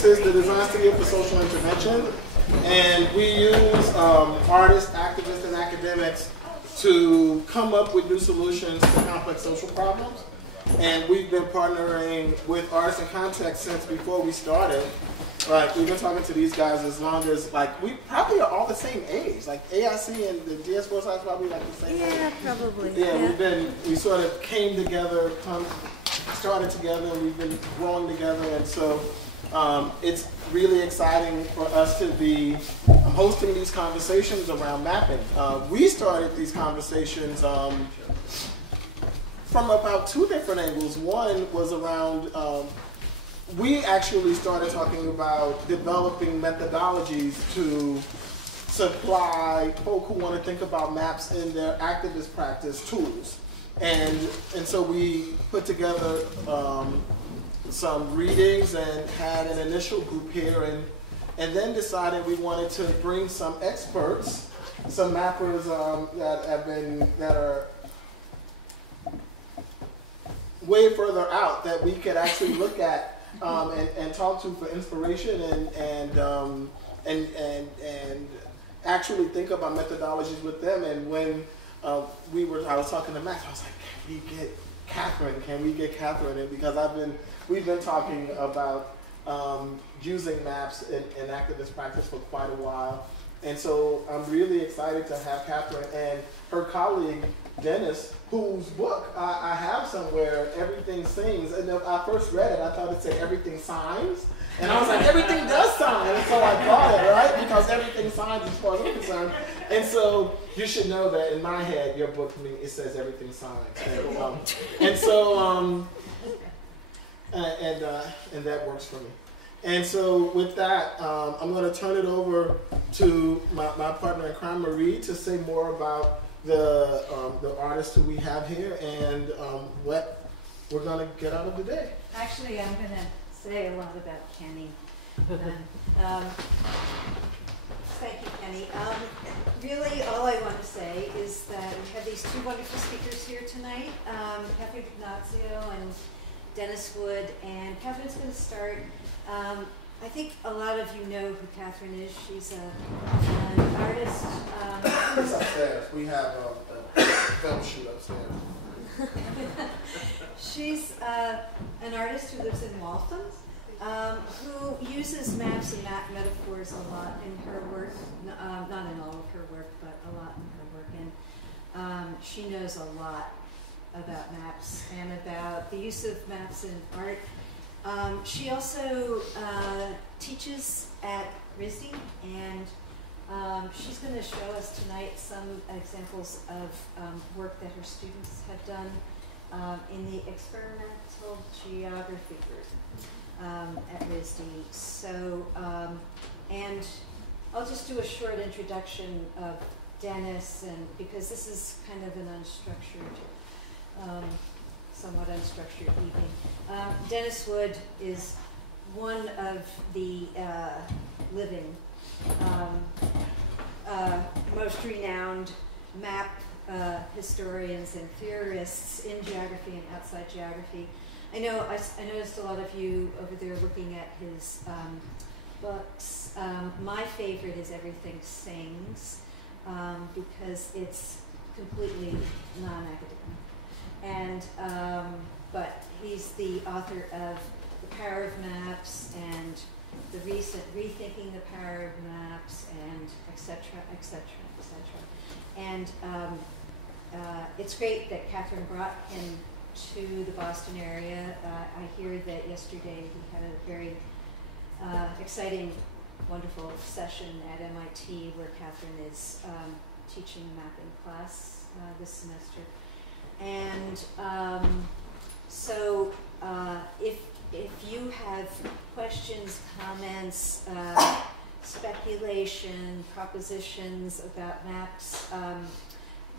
This is the Design Studio for Social Intervention, and we use artists, activists, and academics to come up with new solutions to complex social problems. And we've been partnering with artists and contexts since before we started. Like, we've been talking to these guys as long as, like, we probably are all the same age. Like, AIC and the DS4 size probably like the same age. Yeah, probably. Yeah, we sort of came together, started together, and we've been growing together. And so it's really exciting for us to be hosting these conversations around mapping. We started these conversations from about two different angles. One was around, we actually started talking about developing methodologies to supply folk who want to think about maps in their activist practice tools. And so we put together some readings and had an initial group here, and then decided we wanted to bring some experts, some mappers that are way further out that we could actually look at and talk to for inspiration and actually think about methodologies with them. And when I was talking to Max, I was like, can we get Catherine? Can we get Catherine in? Because we've been talking about using maps in activist practice for quite a while. And so I'm really excited to have Catherine and her colleague, Dennis, whose book I have somewhere, Everything Sings. And when I first read it, I thought it said Everything Signs. And I was like, everything does sign. And so I bought it, right? Because everything signs as far as I'm concerned. And so you should know that in my head, your book, it says Everything Signs. And that works for me. And so with that, I'm going to turn it over to my partner in crime, Marie, to say more about the artists who we have here and what we're going to get out of the day. Actually, I'm going to say a lot about Kenny. Thank you, Kenny. Really, all I want to say is that we have these two wonderful speakers here tonight, Catherine Ignazio and Dennis Wood, and Catherine's going to start. I think a lot of you know who Catherine is. She's an artist. It's upstairs. We have a film shoot upstairs. She's an artist who lives in Waltham, who uses maps and map metaphors a lot in her work. Not in all of her work, but a lot in her work. And she knows a lot about maps and about the use of maps in art. She also teaches at RISD, and she's going to show us tonight some examples of work that her students have done in the experimental geography group at RISD. So, and I'll just do a short introduction of Dennis, and because this is kind of an unstructured, somewhat unstructured evening. Dennis Wood is one of the living, most renowned map historians and theorists in geography and outside geography. I noticed a lot of you over there looking at his books. My favorite is Everything Sings, because it's completely non-academic. And, but he's the author of The Power of Maps and the recent Rethinking the Power of Maps, and et cetera, et cetera, et cetera. And it's great that Catherine brought him to the Boston area. I hear that yesterday he had a very exciting, wonderful session at MIT where Catherine is teaching a mapping class this semester. And so if you have questions, comments, speculation, propositions about maps,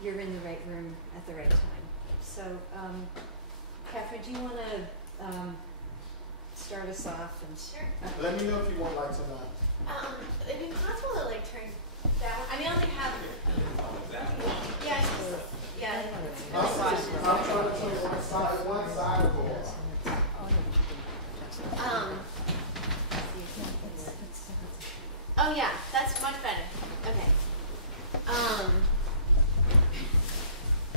you're in the right room at the right time. So Catherine, do you want to start us off? And sure. Let me know if you want lights or not. It'd be possible to like turn that one. I mean, I only have. Yeah. Yeah. I'm trying to turn one side of the wall. Oh yeah, that's much better. Okay.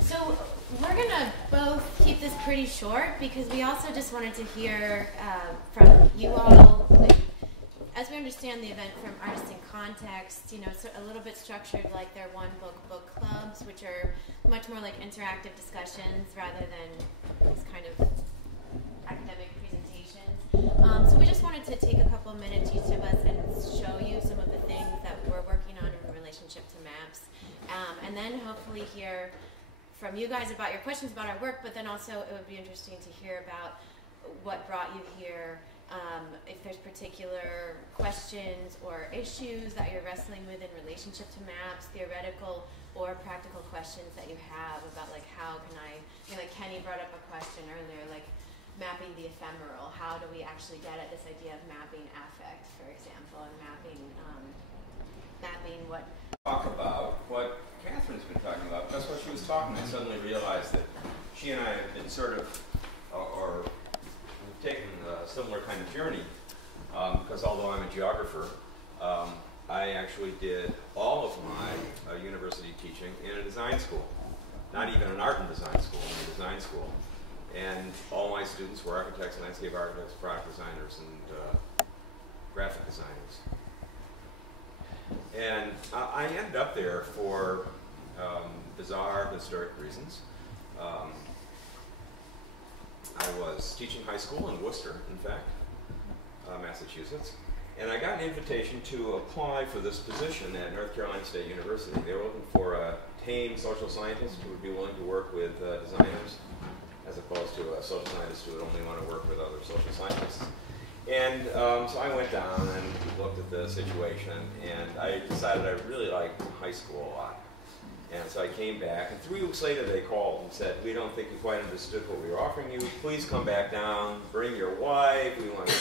So we're gonna both keep this pretty short because we also just wanted to hear from you all, like, as we understand the event from Artists in Context, you know, it's a little bit structured like their one book clubs, which are much more like interactive discussions rather than these kind of academic presentations. So we just wanted to take a couple of minutes, each of us, and show you some of the things that we're working on in relationship to maps, and then hopefully hear from you guys about your questions about our work, but then also it would be interesting to hear about what brought you here, if there's particular questions or issues that you're wrestling with in relationship to maps, theoretical or practical questions that you have about, like, how can I, you know, like Kenny brought up a question earlier, like mapping the ephemeral, how do we actually get at this idea of mapping affect, for example, and mapping what... Talk about what Catherine's been talking about. That's what she was talking. I suddenly realized that she and I have been sort of, or taken a similar kind of journey, because although I'm a geographer, I actually did all of my university teaching in a design school. Not even an art and design school, a design school. And all my students were architects, landscape architects, product designers, and graphic designers. And I ended up there for bizarre historic reasons. I was teaching high school in Worcester, in fact, Massachusetts, and I got an invitation to apply for this position at North Carolina State University. They were looking for a tame social scientist who would be willing to work with designers, as opposed to a social scientist who would only want to work with other social scientists. And so I went down and looked at the situation, and I decided I really liked high school a lot. And so I came back, and 3 weeks later they called and said, we don't think you quite understood what we were offering you. Please come back down, bring your wife. We want to...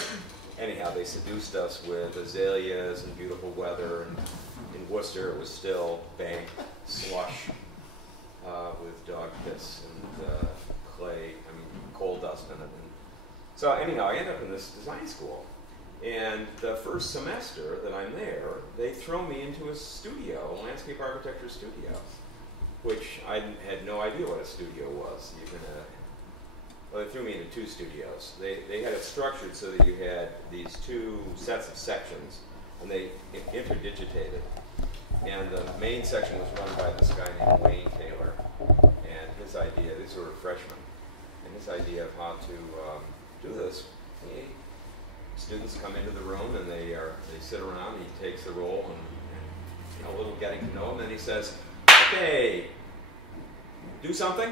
Anyhow, they seduced us with azaleas and beautiful weather. And in Worcester, it was still bank slush with dog piss and clay, coal dust in it. So anyhow, I ended up in this design school, and the first semester that I'm there, they throw me into a studio, a landscape architecture studio, which I had no idea what a studio was. Well, they threw me into 2 studios. They had it structured so that you had these 2 sets of sections, and they interdigitated. And the main section was run by this guy named Wayne Taylor, and his idea, these were freshmen, and his idea of how to do this, students come into the room and they sit around, he takes the roll and a little getting to know him, and he says, okay, do something.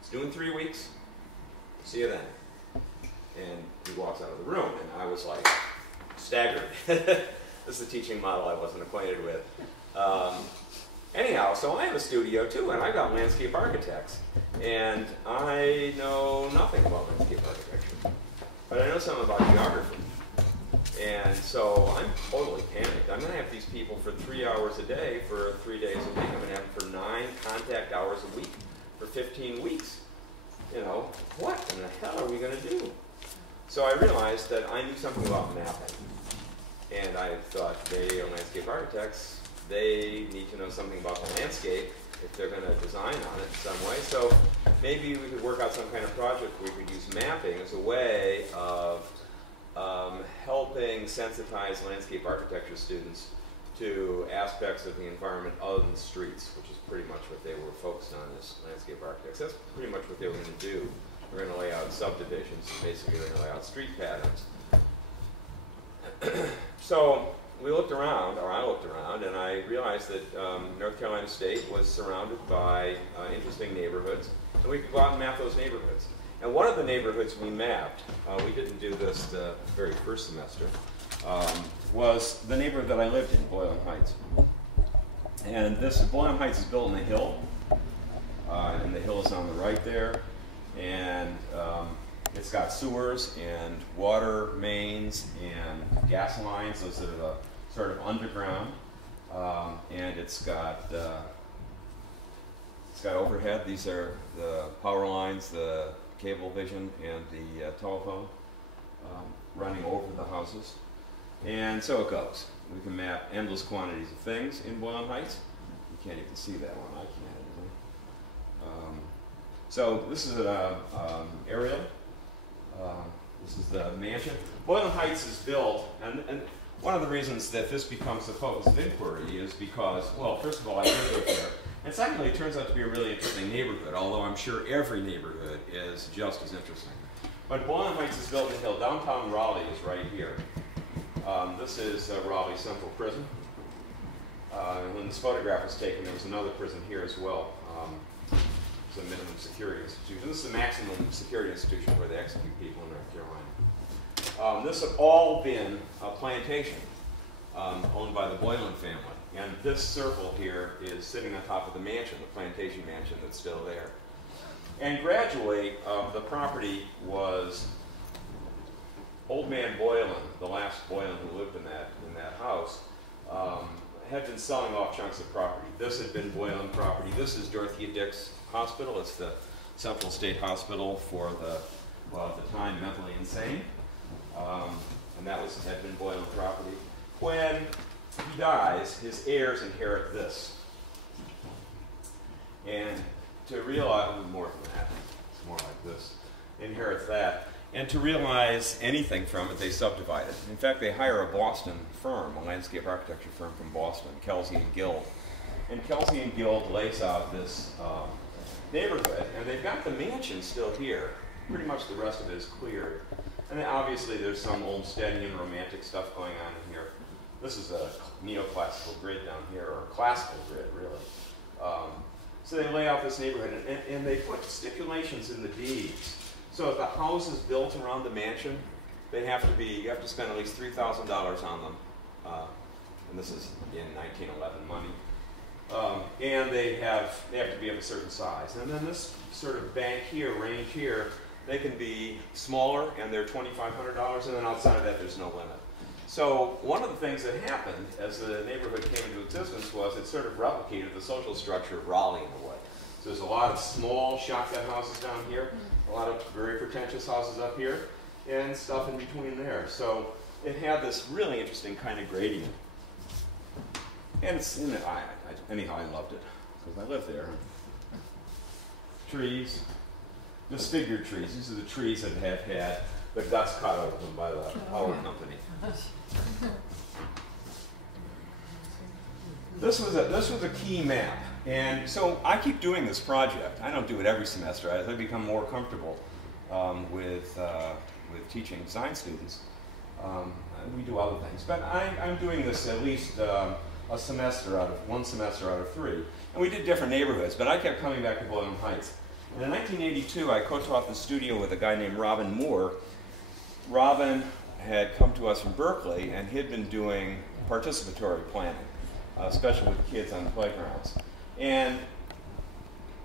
It's due in 3 weeks. See you then. And he walks out of the room, and I was like staggered. This is a teaching model I wasn't acquainted with. Anyhow, so I have a studio too, and I've got landscape architects, and I know nothing about landscape architecture, but I know something about geography. And so I'm totally panicked. I'm going to have these people for 3 hours a day for 3 days a week. I'm going to have them for 9 contact hours a week for 15 weeks. You know, what in the hell are we going to do? So I realized that I knew something about mapping, and I thought they are landscape architects. They need to know something about the landscape if they're going to design on it in some way. So maybe we could work out some kind of project where we could use mapping as a way of helping sensitize landscape architecture students to aspects of the environment other than streets, which is pretty much what they were focused on as landscape architects. That's pretty much what they were going to do. We're going to lay out subdivisions, and basically we're going to lay out street patterns. So we looked around, or I looked around, and I realized that North Carolina State was surrounded by interesting neighborhoods, and we could go out and map those neighborhoods. And one of the neighborhoods we mapped, we didn't do this the very first semester, was the neighborhood that I lived in, Boylan Heights. And this Boylan Heights is built in a hill, and the hill is on the right there, and it's got sewers and water mains and gas lines. Those are the sort of underground, and it's got overhead. These are the power lines, the cable vision, and the telephone running over the houses. And so it goes. We can map endless quantities of things in Boylan Heights. You can't even see that one. I can't. So this is an aerial. This is the mansion. Boylan Heights is built, and one of the reasons that this becomes the focus of inquiry is because, well, first of all, I live there. And secondly, it turns out to be a really interesting neighborhood, although I'm sure every neighborhood is just as interesting. But Boylan Heights is built in the hill. Downtown Raleigh is right here. This is Raleigh Central Prison. When this photograph was taken, there was another prison here as well. It's a minimum security institution. This is the maximum security institution where they execute people in North Carolina. This has all been a plantation owned by the Boylan family. And this circle here is sitting on top of the mansion, the plantation mansion that's still there. And gradually, the property was Old Man Boylan, the last Boylan who lived in that house, had been selling off chunks of property. This had been Boylan property. This is Dorothea Dix Hospital. It's the Central State Hospital for the, well, at the time, mentally insane. And that had been Boylan property. When he dies, his heirs inherit this. And to realize, more than that, it's more like this, inherit that. And to realize anything from it, they subdivide it. In fact, they hire a Boston firm, a landscape architecture firm from Boston, Kelsey and Guild. And Kelsey and Guild lays out this neighborhood, and they've got the mansion still here. Pretty much the rest of it is cleared. And then obviously there's some Olmstedian romantic stuff going on in here. This is a neoclassical grid down here, or a classical grid, really. So they lay out this neighborhood, and they put stipulations in the deeds. So if the house is built around the mansion, they have to be, you have to spend at least $3,000 on them. And this is in 1911 money. And they have to be of a certain size. And then this sort of bank here, range here, they can be smaller, and they're $2,500, and then outside of that, there's no limit. So one of the things that happened as the neighborhood came into existence was it sort of replicated the social structure of Raleigh in a way. So there's a lot of small shotgun houses down here, a lot of very pretentious houses up here, and stuff in between there. So it had this really interesting kind of gradient. And it's in it, anyhow, I loved it, because I lived there. Trees, disfigured trees. These are the trees that have had the guts cut out of them by the power company. This was a key map. And so I keep doing this project. I don't do it every semester. As I become more comfortable with teaching design students, we do other things. But I'm doing this at least one semester out of 3. And we did different neighborhoods, but I kept coming back to Boylan Heights. And in 1982, I co-taught the studio with a guy named Robin Moore. Robin had come to us from Berkeley, and he'd been doing participatory planning, especially with kids on the playgrounds. And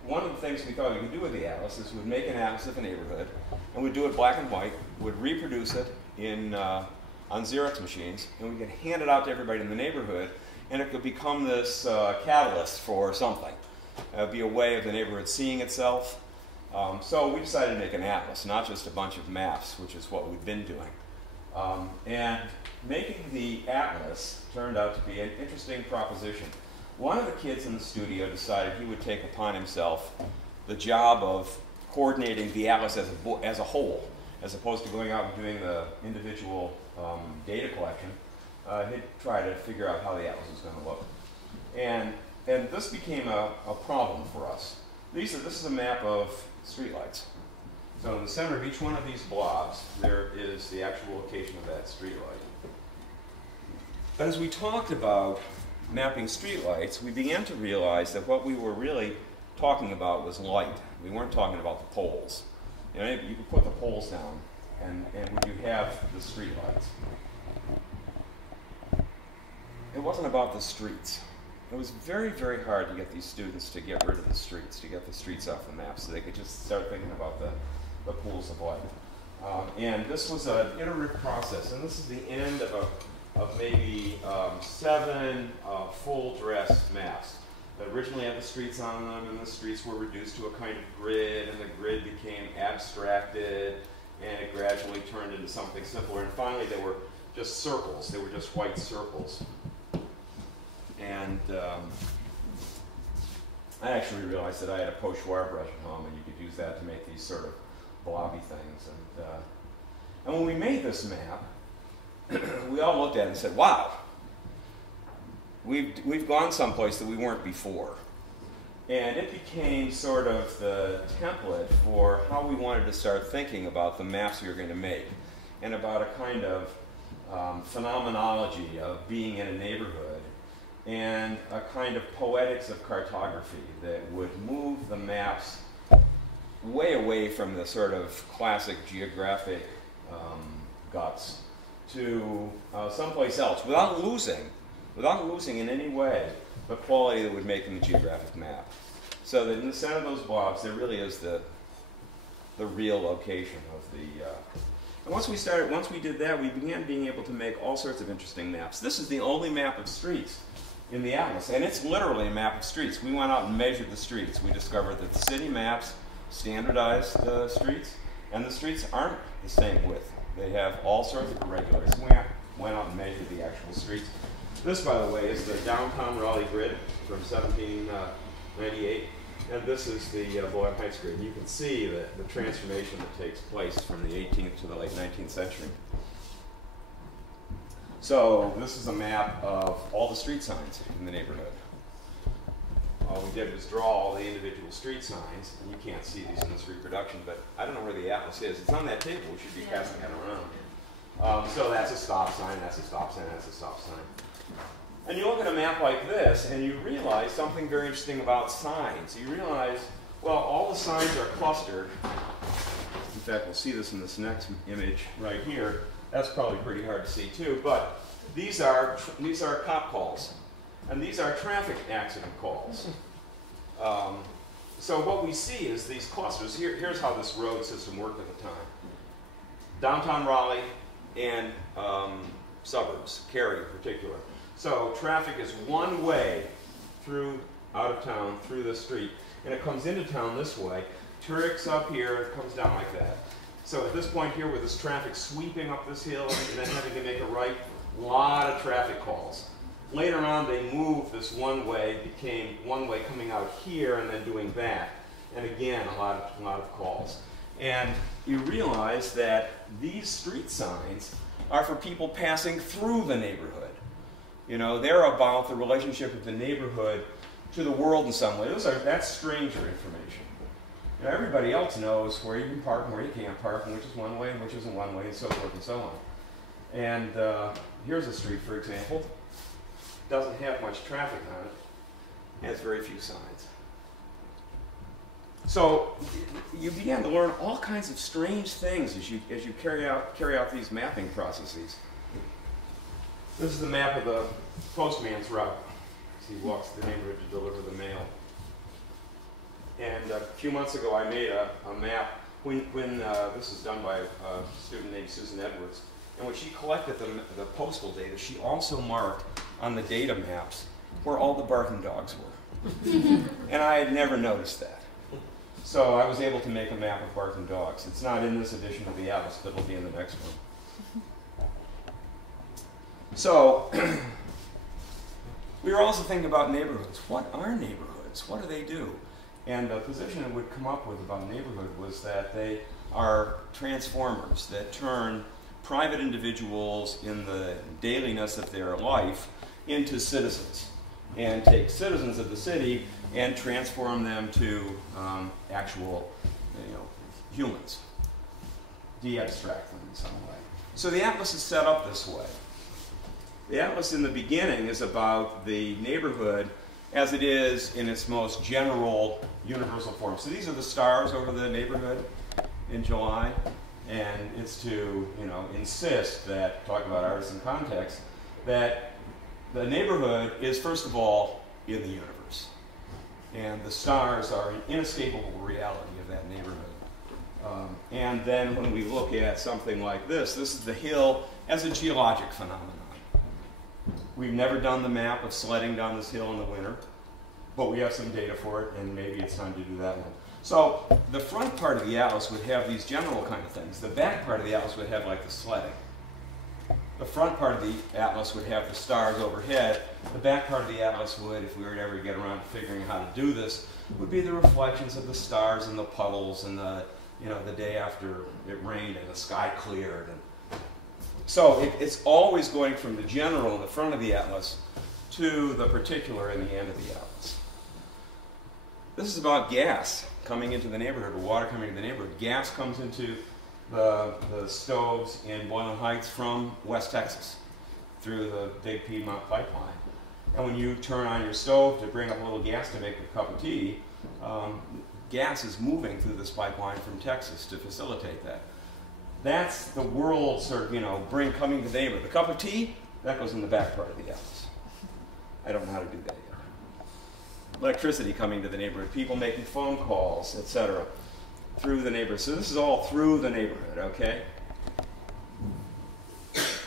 one of the things we thought we could do with the atlas is we'd make an atlas of a neighborhood, and we'd do it black and white, would reproduce it on Xerox machines, and we could hand it out to everybody in the neighborhood, and it could become this catalyst for something. It would be a way of the neighborhood seeing itself. So we decided to make an atlas, not just a bunch of maps, which is what we've been doing. And making the atlas turned out to be an interesting proposition. One of the kids in the studio decided he would take upon himself the job of coordinating the atlas as a whole, as opposed to going out and doing the individual data collection. He'd try to figure out how the atlas was going to look. And this became a problem for us. This is a map of streetlights. So in the center of each one of these blobs, there is the actual location of that streetlight. But as we talked about mapping streetlights, we began to realize that what we were really talking about was light. We weren't talking about the poles. You know, you could put the poles down, and would you have the streetlights? It wasn't about the streets. It was very, very hard to get these students to get rid of the streets, to get the streets off the map, so they could just start thinking about the pools of light. And this was an iterative process, and this is the end of maybe 7 full-dress maps that originally had the streets on them, and the streets were reduced to a kind of grid, and the grid became abstracted, and it gradually turned into something simpler. And finally, there were just circles. They were just white circles. And I actually realized that I had a pochoir brush at home, and you could use that to make these sort of blobby things. And when we made this map, we all looked at it and said, wow, we've gone someplace that we weren't before. And it became sort of the template for how we wanted to start thinking about the maps we were going to make, and about a kind of phenomenology of being in a neighborhood, and a kind of poetics of cartography that would move the maps way away from the sort of classic geographic guts to someplace else, without losing in any way the quality that would make them a geographic map. So that in the center of those blobs, there really is the real location of the. And once we did that, we began being able to make all sorts of interesting maps. This is the only map of streets in the atlas, and it's literally a map of streets. We went out and measured the streets. We discovered that the city maps standardize the streets, and the streets aren't the same width. They have all sorts of irregulars. We went out and measured the actual streets. This, by the way, is the downtown Raleigh grid from 1798, and this is the Boyle Heights grid. You can see the transformation that takes place from the 18th to the late 19th century. So this is a map of all the street signs in the neighborhood. All we did was draw all the individual street signs, and you can't see these in this reproduction, but I don't know where the atlas is. It's on that table. We should be passing that around. So that's a stop sign, that's a stop sign, that's a stop sign. And you look at a map like this, and you realize something very interesting about signs. You realize, well, all the signs are clustered. In fact, we'll see this in this next image right here. That's probably pretty hard to see too, but these are cop calls, and these are traffic accident calls. So what we see is these clusters. Here's how this road system worked at the time. Downtown Raleigh and suburbs, Cary in particular. So traffic is one way through, out of town, through this street, and it comes into town this way, turks up here, it comes down like that. So at this point here, with this traffic sweeping up this hill and then having to make a right, a lot of traffic calls. Later on, they moved this one way, became one way coming out here and then doing that. And again, a lot of calls. And you realize that these street signs are for people passing through the neighborhood. You know, they're about the relationship of the neighborhood to the world in some way. That's stranger information. You know, everybody else knows where you can park and where you can't park, and which is one way and which isn't one way, and so forth and so on. And here's a street, for example. Doesn't have much traffic on it. Has very few signs. So you began to learn all kinds of strange things as you carry out these mapping processes. This is the map of the postman's route as he walks the neighborhood to deliver the mail. And a few months ago, I made a map when this was done by a student named Susan Edwards. And when she collected the postal data, she also marked on the data maps where all the barking dogs were. And I had never noticed that. So I was able to make a map of barking dogs. It's not in this edition of the atlas, but it'll be in the next one. So we were also thinking about neighborhoods. What are neighborhoods? What do they do? And the position I would come up with about neighborhood was that they are transformers that turn private individuals in the dailiness of their life into citizens, and take citizens of the city and transform them to actual, humans, de-abstract them in some way. So the atlas is set up this way. The atlas in the beginning is about the neighborhood as it is in its most general, universal form. So these are the stars over the neighborhood in July, and it's to insist that, talk about artisan context, that the neighborhood is first of all in the universe, and the stars are an inescapable reality of that neighborhood. And then when we look at something like this is the hill as a geologic phenomenon. We've never done the map of sledding down this hill in the winter, but we have some data for it, and maybe it's time to do that one. So the front part of the atlas would have these general kind of things. The back part of the atlas would have like the sledding. The front part of the atlas would have the stars overhead. The back part of the atlas would, if we were to ever get around to figuring out how to do this, would be the reflections of the stars and the puddles and the, you know, the day after it rained and the sky cleared. And so it's always going from the general in the front of the atlas to the particular in the end of the atlas. This is about gas coming into the neighborhood, or water coming into the neighborhood. Gas comes into the stoves in Boylan Heights from West Texas through the big Piedmont pipeline. And when you turn on your stove to bring up a little gas to make a cup of tea, gas is moving through this pipeline from Texas to facilitate that. That's the world sort of, you know, coming to the neighborhood. The cup of tea, that goes in the back part of the atlas. I don't know how to do that yet. Electricity coming to the neighborhood, people making phone calls, etc., through the neighborhood. So this is all through the neighborhood, okay?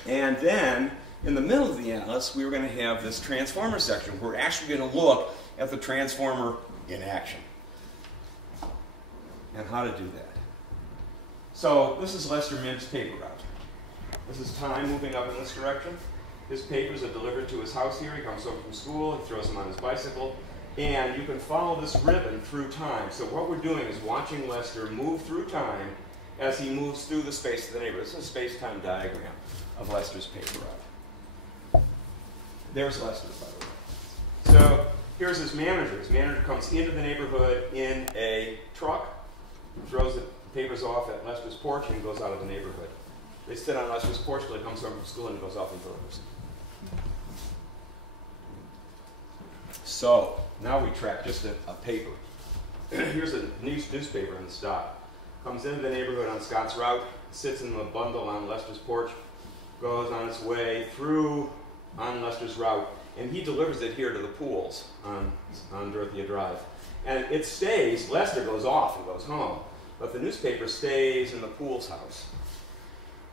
And then, in the middle of the atlas, we were going to have this transformer section. We're actually going to look at the transformer in action and how to do that. So this is Lester Minn's paper route. This is Time moving up in this direction. His papers are delivered to his house here. He comes home from school, he throws them on his bicycle, and you can follow this ribbon through time. So what we're doing is watching Lester move through time as he moves through the space of the neighborhood. This is a space-time diagram of Lester's paper route. There's Lester, by the way. So here's his manager. His manager comes into the neighborhood in a truck, throws the papers off at Lester's porch, and goes out of the neighborhood. They sit on Lester's porch till he comes home from school and goes off and delivers. So now we track just a paper. Here's a newspaper in the stock. Comes into the neighborhood on Scott's route, sits in the bundle on Lester's porch, goes on its way through on Lester's route, and he delivers it here to the pools on Dorothea Drive. And it stays, Lester goes off and goes home, but the newspaper stays in the pool's house.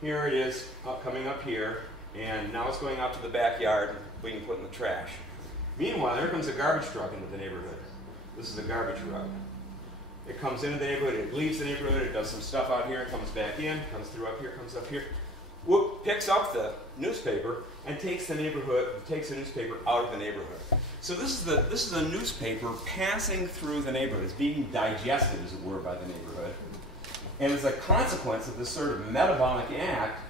Here it is coming up here, and now it's going out to the backyard being put in the trash. Meanwhile, there comes a garbage truck into the neighborhood. This is the garbage route. It comes into the neighborhood, it leaves the neighborhood, it does some stuff out here, it comes back in, comes through up here, comes up here. Whoop, picks up the newspaper and takes the newspaper out of the neighborhood. So this is the newspaper passing through the neighborhood. It's being digested, as it were, by the neighborhood. And as a consequence of this sort of metabolic act,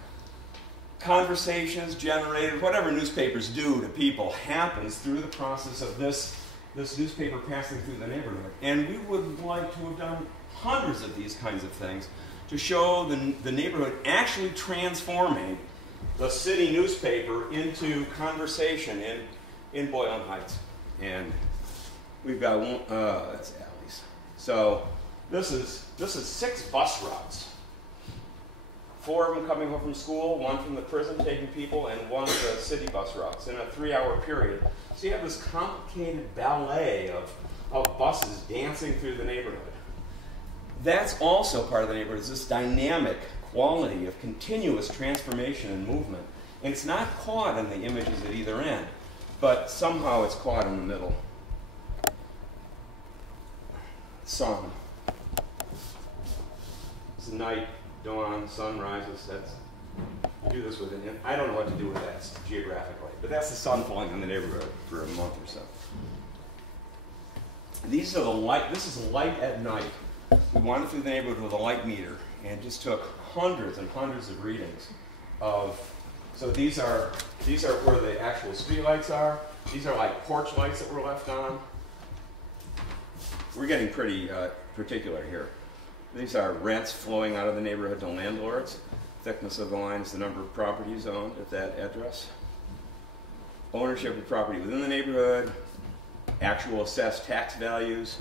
conversations generated, whatever newspapers do to people, happens through the process of this newspaper passing through the neighborhood. And we would like to have done hundreds of these kinds of things to show the neighborhood actually transforming the city newspaper into conversation in Boylan Heights. And we've got one, that's Allie's. So this is 6 bus routes. 4 of them coming home from school, 1 from the prison taking people, and 1 of the city bus routes in a 3-hour period. So you have this complicated ballet of buses dancing through the neighborhood. That's also part of the neighborhood, is this dynamic quality of continuous transformation and movement. And it's not caught in the images at either end, but somehow it's caught in the middle. Sun. It's night, dawn, sun rises. You do this with it. I don't know what to do with that geographically, but that's the sun falling in the neighborhood for a month or so. These are the light. This is light at night. We wandered through the neighborhood with a light meter and just took hundreds and hundreds of readings of. So these are where the actual street lights are. These are like porch lights that were left on. We're getting pretty particular here. These are rents flowing out of the neighborhood to landlords. Thickness of the line is the number of properties owned at that address. Ownership of property within the neighborhood. Actual assessed tax values.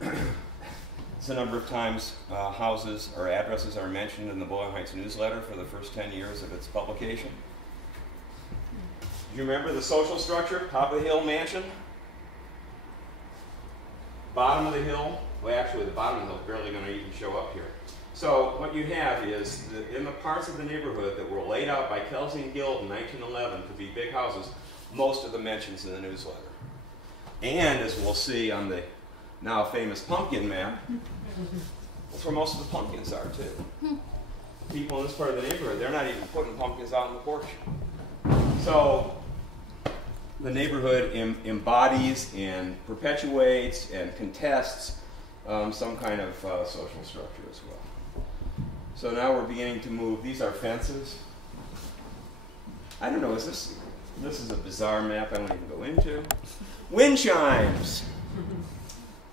It's the number of times houses or addresses are mentioned in the Boylan Heights newsletter for the first 10 years of its publication. Do you remember the social structure? Top of the hill mansion. Bottom of the hill. Well, actually, the bottom of the hill is barely going to even show up here. So what you have is, in the parts of the neighborhood that were laid out by Kelsey and Guild in 1911 to be big houses, most of the mentions in the newsletter. And as we'll see on the now famous pumpkin map, that's where most of the pumpkins are too. people in this part of the neighborhood, they're not even putting pumpkins out on the porch. So the neighborhood embodies and perpetuates and contests some kind of social structure as well. So now we're beginning to move. These are fences. I don't know, this is a bizarre map I won't even go into. Wind chimes.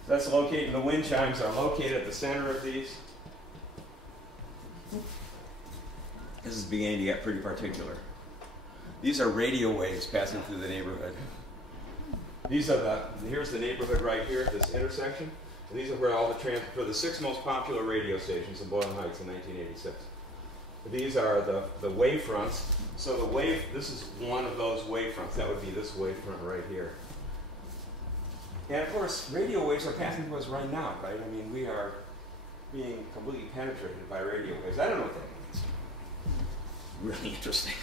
That's located, the wind chimes are located at the center of these. This is beginning to get pretty particular. These are radio waves passing through the neighborhood. These are here's the neighborhood right here at this intersection. And these are where all for the 6 most popular radio stations in Boyle Heights in 1986. These are the wavefronts. So this is one of those wavefronts. That would be this wavefront right here. And of course, radio waves are passing through us right now, right? I mean, we are being completely penetrated by radio waves. I don't know what that means. Really interesting.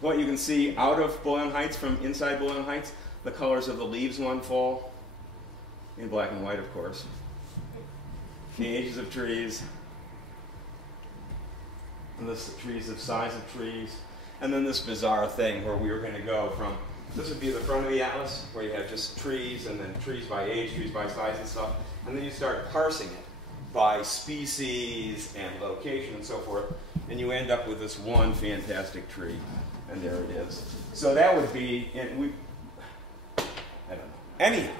What you can see out of Boyle Heights, from inside Boyle Heights, the colors of the leaves one fall, in black and white, of course. The ages of trees, and the trees of size of trees, and then this bizarre thing where we were going to go from, this would be the front of the atlas, where you have just trees, and then trees by age, trees by size and stuff, and then you start parsing it by species and location and so forth, and you end up with this one fantastic tree, and there it is. So that would be, and I don't know. Anyhow,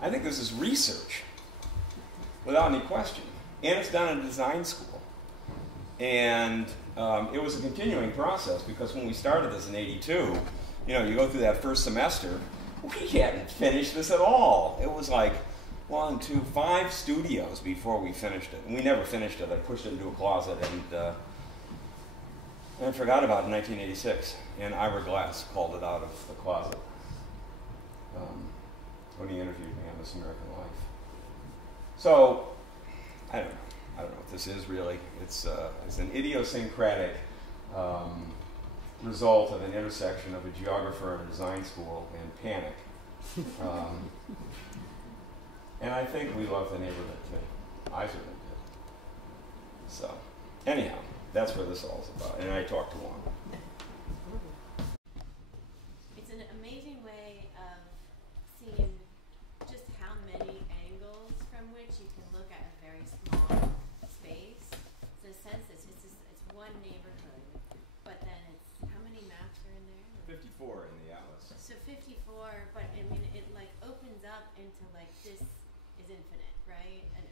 I think this is research, without any question, and it's done in a design school. And it was a continuing process, because when we started this in '82, you go through that first semester, we hadn't finished this at all. It was like 1, 2, 5 studios before we finished it. And we never finished it. I pushed it into a closet and forgot about it in 1986. And Ira Glass called it out of the closet when he interviewed me on This American Life. So, I don't know what this is really. It's an idiosyncratic result of an intersection of a geographer and a design school and panic. And I think we love the neighborhood too. I certainly did. So, anyhow, that's what this all is about. And I talked to one. It's an amazing way of seeing just how many angles from which you can look at a very small space. So in a sense, it's one neighborhood, but then it's, how many maps are in there? 54 in the atlas. So 54, but I mean, it like opens up into like this is infinite, right? And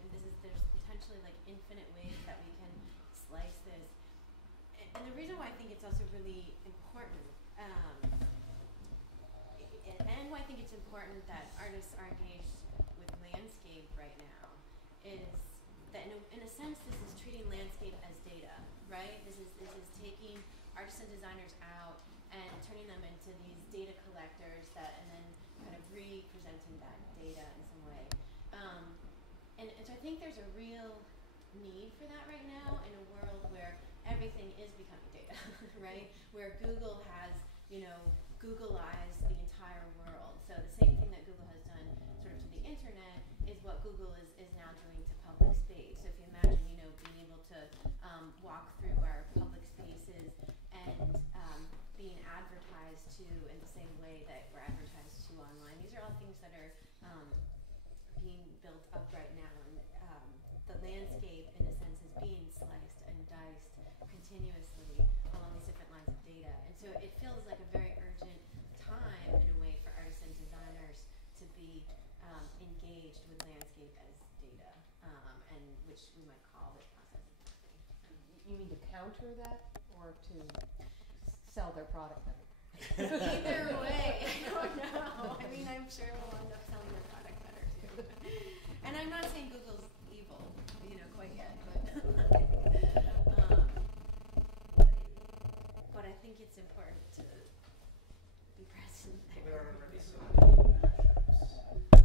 there's potentially like infinite ways that we can slice this. And the reason why I think it's also really important, and why I think it's important that artists are engaged with landscape right now, is that in a sense this is treating landscape as data, right? This is taking artists and designers out and turning them into these data collectors and then kind of representing that data in some way. And so I think there's a real need for that right now in a world where everything is becoming data, right? Where Google has, Googleized the entire world. So the same thing that Google has done sort of to the internet is what Google is now doing to public space. So if you imagine, being able to walk through our public spaces and being advertised to in the same way that we're advertised to online. These are all things that are being built up right now, and the landscape, in a sense, is being sliced and diced continuously along these different lines of data. And so it feels like a very urgent time, in a way, for artists and designers to be engaged with landscape as data, and which we might call this process of mapping. You mean to counter that, or to sell their product better? Either way, I don't know. I mean, I'm sure we'll end up selling their product better too. And I'm not saying Google's evil, quite yet, but I think it's important to be present there. There are already so many mashups. Just take the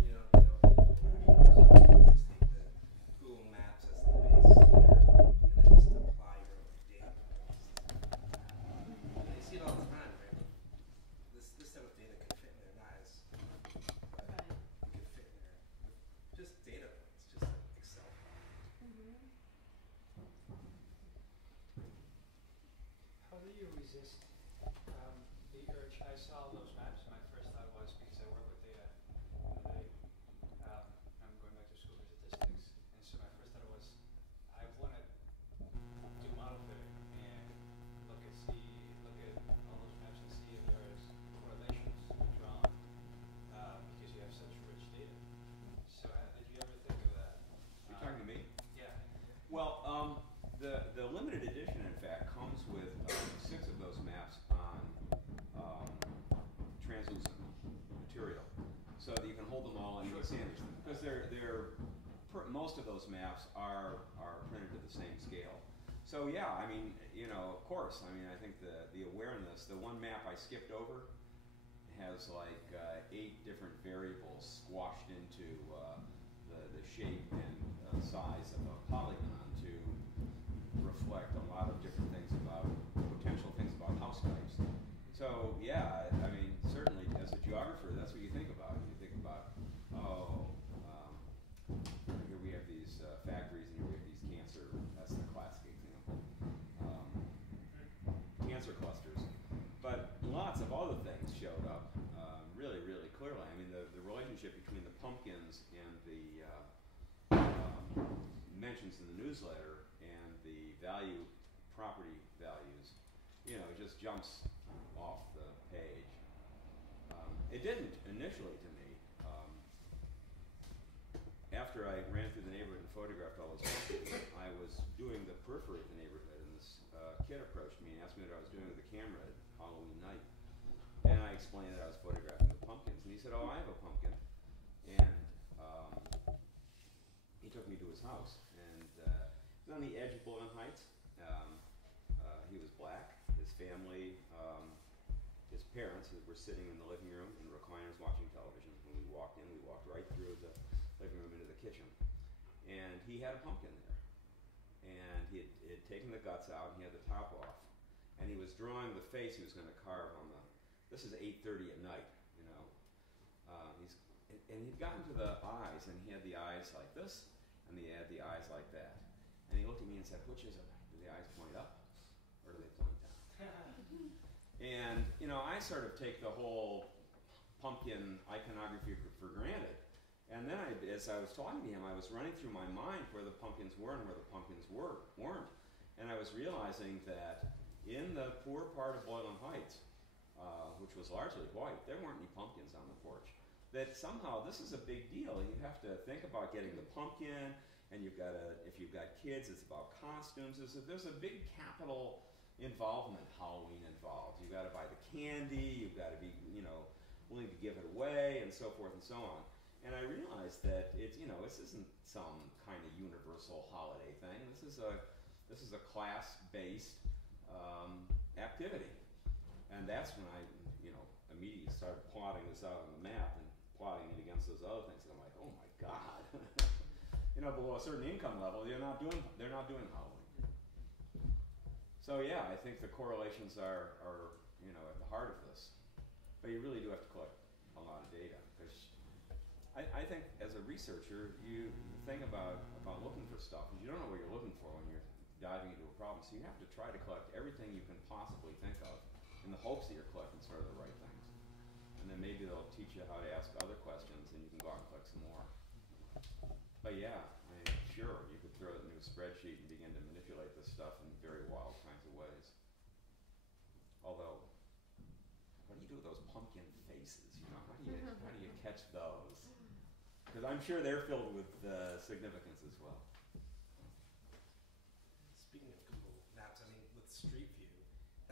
Google Maps as the base layer, and then just apply your own data points. And you see it all the time, right? This type of data could fit in there, not as, but it could fit in there with just data points, just like Excel. you resist the urge? I saw those maps. My first thought was, because I work with data, I'm going back to school for statistics, and so my first thought was, I want to do model theory and look at all those maps and see if there's correlations drawn, because you have such rich data. So did you ever think of that? You're talking to me? Yeah. Well, the limited edition, in fact, comes with 6 of those maps on translucent material, so that you can hold them all and sandwich them. Because most of those maps are printed to the same scale. So yeah, I mean, you know, of course. I mean, I think the awareness. The one map I skipped over has like 8 different variables squashed into the shape and size of a polygon to reflect a lot of different things about potential things about house types. So yeah, I mean, certainly as a geographer, that's what you think about. You think about, here we have these factories and here we have these cancer. That's the classic example. Cancer clusters. But lots of other things showed up really, really clearly. I mean, the relationship between the pumpkins and the mentions in the newsletter and the property values, you know, just jumps off the page. It didn't initially to me. After I ran through the neighborhood and photographed all those pumpkins, I was doing the periphery of the neighborhood, and this kid approached me and asked me what I was doing with the camera at Halloween night. And I explained that I was photographing the pumpkins, and he said, "Oh, I have a pumpkin." And he took me to his house, and it was on the edge of Boylan Heights. He was black. His family, his parents were sitting in the living room in recliners watching television. When we walked in, we walked right through the living room into the kitchen. And he had a pumpkin there. And he had taken the guts out, and he had the top off. And he was drawing the face he was going to carve on this is 8:30 at night, you know. And he'd gotten to the eyes, and he had the eyes like this, and he had the eyes like that. And he looked at me and said, "Which is it? Do the eyes point up, or do they point down?" And, you know, I sort of take the whole pumpkin iconography for granted. And then as I was talking to him, I was running through my mind where the pumpkins were and where the pumpkins weren't. And I was realizing that in the poor part of Boylan Heights, which was largely white, there weren't any pumpkins on the porch. That somehow this is a big deal. You have to think about getting the pumpkin, and if you've got kids, it's about costumes. There's a big capital involvement, Halloween involved. You've got to buy the candy, you've got to be, you know, willing to give it away, and so forth and so on. And I realized that this isn't some kind of universal holiday thing. This is a class-based activity. And that's when I, you know, immediately started plotting this out on the map and plotting it against those other things. And I'm like, oh my God. You know, below a certain income level, they're not doing Halloween. So yeah, I think the correlations are you know, at the heart of this. But you really do have to collect a lot of data. Because I think as a researcher, the thing about looking for stuff is you don't know what you're looking for when you're diving into a problem. So you have to try to collect everything you can possibly think of in the hopes that you're collecting sort of the right things. And then maybe they'll teach you how to ask other questions and you can go out and collect some more. But yeah, I mean, sure, you could throw it into a spreadsheet and begin to manipulate this stuff in very wild kinds of ways. Although, what do you do with those pumpkin faces? You know, how do you catch those? Because I'm sure they're filled with significance as well. Speaking of Google Maps, I mean, with Street View,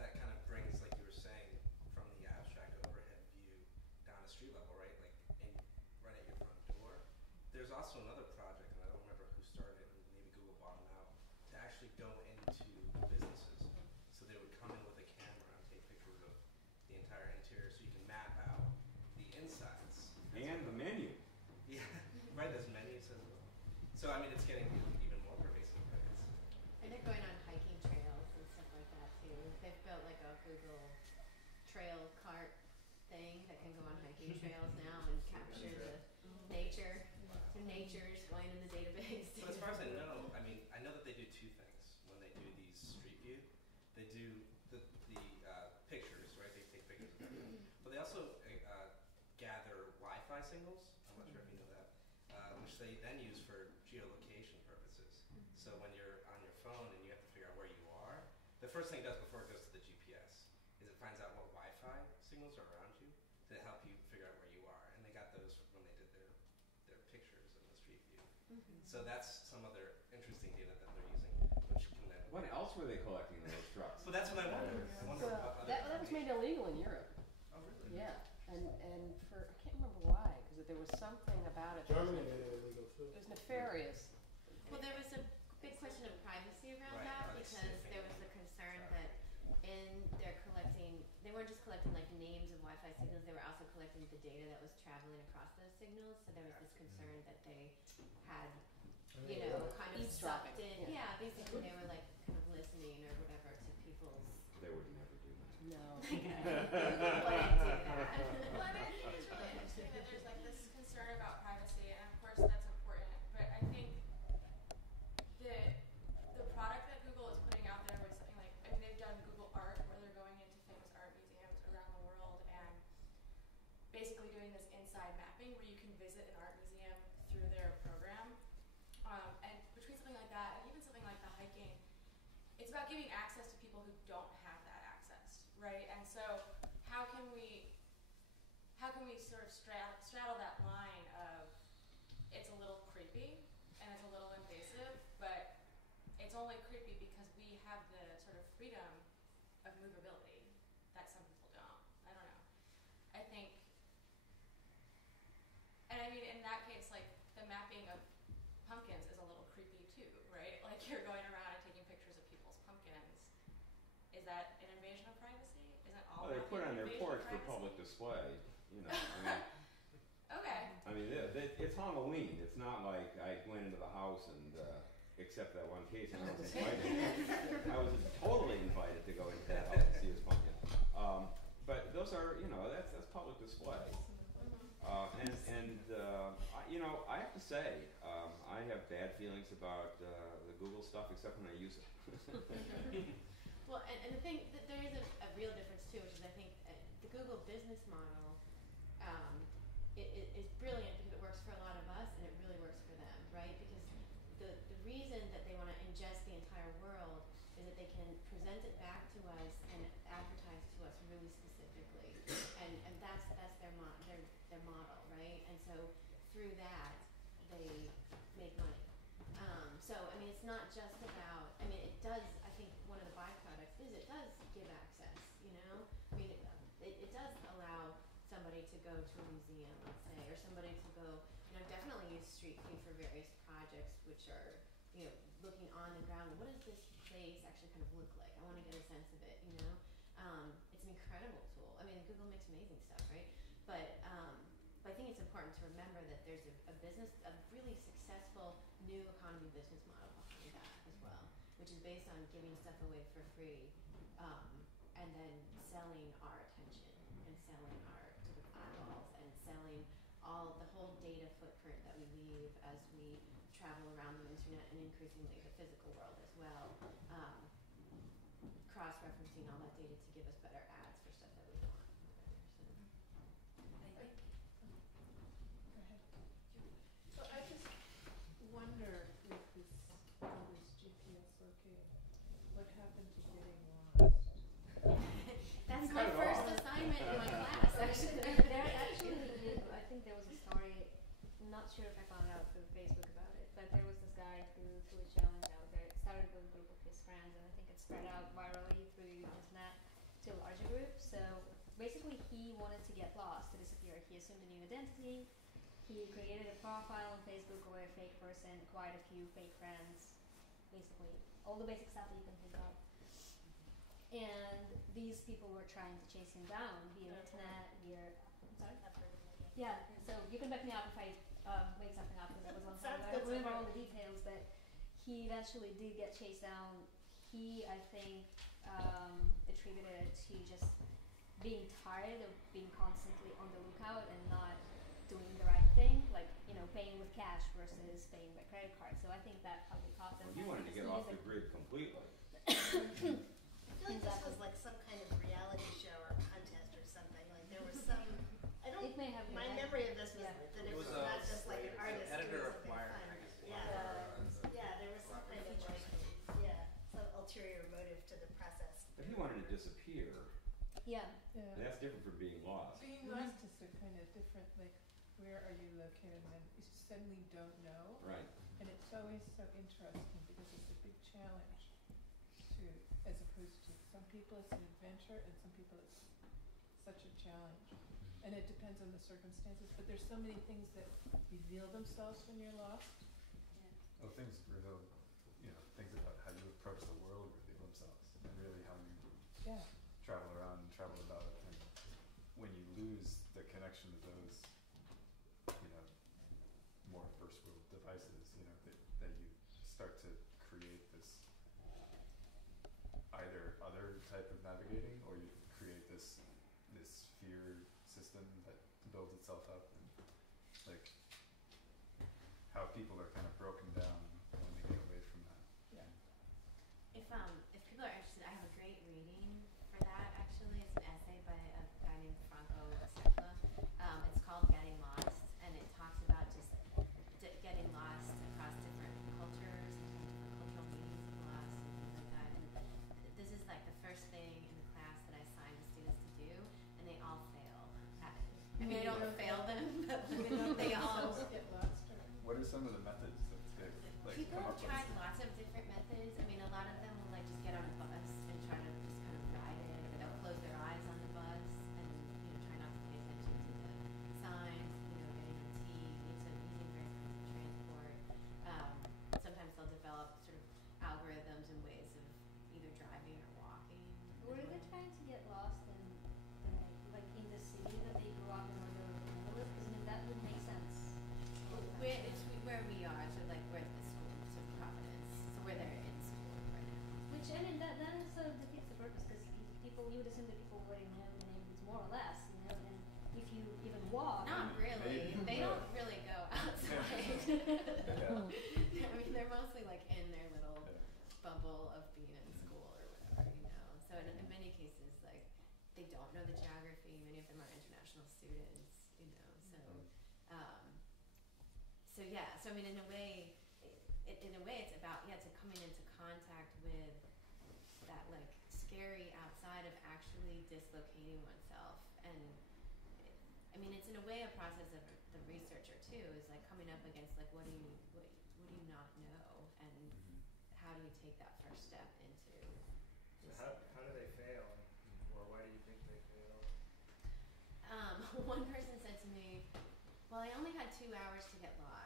that kind of brings, like you were saying, from the abstract overhead view down to street level, right? Like, right at your front door. There's also another project, and I don't remember who started it, maybe Google bought them out, to actually go into businesses. So they would come in with a camera and take pictures of the entire interior so you can map out the insides. And the menu. Yeah, right, there's menus as well. So, I mean, it's getting even more pervasive, right? And they're going on hiking trails and stuff like that too. They've built like a Google trail cart thing that can go on hiking trails now and capture the nature. So nature's going in the database. So as far as I know, I mean, I know that they do two things when they do these Street View. They do the which they then use for geolocation purposes. So when you're on your phone and you have to figure out where you are, the first thing it does before it goes to the GPS is it finds out what Wi-Fi signals are around you to help you figure out where you are. And they got those when they did their pictures in the Street View. So that's some other interesting data that they're using, which can then... What else were they collecting in those trucks? Well, that's what I wonder. I wonder So what other that was made illegal in Europe. Oh, really? Yeah, and for, I can't remember why, because there was something about it. Germany made it illegal too. It was nefarious. Well, there was a big question of privacy around Right, that right, because sniffing. there was the concern that they weren't just collecting like names of Wi-Fi signals, they were also collecting the data that was traveling across those signals. So there was this concern that they had, kind of Eavesdropping. sucked in. Yeah, basically they were like kind of listening or whatever to people's. They would never do that. No. Wouldn't do that. Well, I mean, I think it's really interesting that there's like this concern about privacy, and of course that's important. But I think the product that Google is putting out there was something like, I mean, they've done Google Art, where they're going into famous art museums around the world and basically doing this inside mapping, where you can visit an art museum through their program. And between something like that and even something like the hiking, it's about giving access to people who don't have that access, right? And so how can we sort of straddle that line of it's a little creepy and it's a little invasive, but it's only creepy because we have the sort of freedom of movability that some people don't. I don't know. I think, and I mean, in that case, like the mapping of pumpkins is a little creepy too, right? Like you're going around and taking pictures of people's pumpkins. Is that an invasion of privacy? Isn't all Well, they put it on their invasion of porch for privacy? public display. Okay. I mean, it's Halloween. It's not like I went into the house and, except that one case, I was invited. I was totally invited to go into that house to see his pumpkin. But those are, that's public display. I have to say, I have bad feelings about the Google stuff, except when I use it. Well, and the thing that there is a real difference too, which is I think the Google business model is brilliant because it works for a lot of us and it really works for them, right? Because the reason that they want to ingest the entire world is that they can present it back to us and advertise to us really specifically, and that's their model, right? And so through that they make money. So I mean, it's not just about. I mean, it does. I think one of the byproducts is it does give access. I mean, it does allow somebody to go to a museum, let's say, or somebody to go. Definitely use Street View for various projects, which are looking on the ground. What does this place actually kind of look like? I want to get a sense of it. It's an incredible tool. I mean, Google makes amazing stuff, right? But I think it's important to remember that there's a really successful new economy business model behind that as well, which is based on giving stuff away for free, and then selling our attention and selling our sort of eyeballs and selling the whole data footprint that we leave as we travel around the internet and increasingly the physical world as well, cross-referencing all that data to give us better ads for stuff that we want. I think. Go ahead. So I just wonder if this GPS locating, what happened to getting lost? That's my first assignment in my class, actually. There actually, I think there was a story, I'm not sure if I found out through Facebook about it, but there was this guy who threw a challenge out there. It started with a group of his friends, and I think it spread out virally through the internet to a larger group. So basically, he wanted to get lost, to disappear. He assumed a new identity. He created a profile on Facebook where a fake person, quite a few fake friends, basically all the basic stuff that you can think of. And these people were trying to chase him down via internet, via. I'm sorry? Yeah, so you can back me up if I make something up because that was a long time ago. I don't remember all the details, but he eventually did get chased down. He, I think, attributed it to just being tired of being constantly on the lookout and not doing the right thing, like, paying with cash versus paying by credit card. So I think that probably cost him. You wanted to get off the grid completely. I feel like this was like some kind of reality show or contest or something. Like there was some. I don't. It may have been. My memory of this was Yeah. that it was not just like an artist. Editor of doing something ulterior motive to the process. But he wanted to disappear. Yeah. Yeah. And that's different from being lost. Being lost is a kind of different, like, where are you located, and then you suddenly don't know. Right. And it's always so interesting because it's a big challenge to, as opposed to some people it's an adventure and some people it's such a challenge. And it depends on the circumstances, but there's so many things that reveal themselves when you're lost. Well, things reveal, things about how you approach the world reveal themselves, and really how you Yeah. travel around and travel about it. And when you lose the connection to those, more first world devices, that you start to create this either other type of navigating, or you create this fear system that builds itself up, and like how people are kind of broken down when they get away from that. Yeah. If people are interested, I have a great reading for that. Actually, it's an essay by a guy named Franco Secla. It's called "Getting Lost," and it talks about just getting lost across different cultures and different cultural meanings of lost and things like that. And this is like the first thing in the class that I assign the students to do, and they all fail at it. I mean, I don't fail them, but they all get lost. What are some of the methods that they people come have up with? tried lots of different methods. I mean, a lot of them will like just get on a bus and try to just kind of ride it, or they'll close their eyes on the bus and try not to pay attention to the signs. Getting on T, so using various kinds of transport. Sometimes they'll develop sort of algorithms and ways of either driving or walking. Were they trying to get lost in the city that they grew up in order to live? Because that would make sense. It's where we are, so like we're at the school, so Providence, so where they're in school right now. Which, that sort of defeats the purpose, because you would assume that people were in the neighborhoods more or less, and if you even walk. Not really. They don't really go outside. I mean, they're mostly like in their little bubble of being in school or whatever, So in many cases, like, they don't know the geography. Many of them are international students, So yeah, so I mean, in a way, it's about it's coming into contact with that like scary outside of actually dislocating oneself, and I mean, it's in a way a process of the researcher too, is like coming up against like what do you not know, and how do you take that first step into. So how do they fail, or why do you think they fail? One person said to me, well, I only had 2 hours to get lost.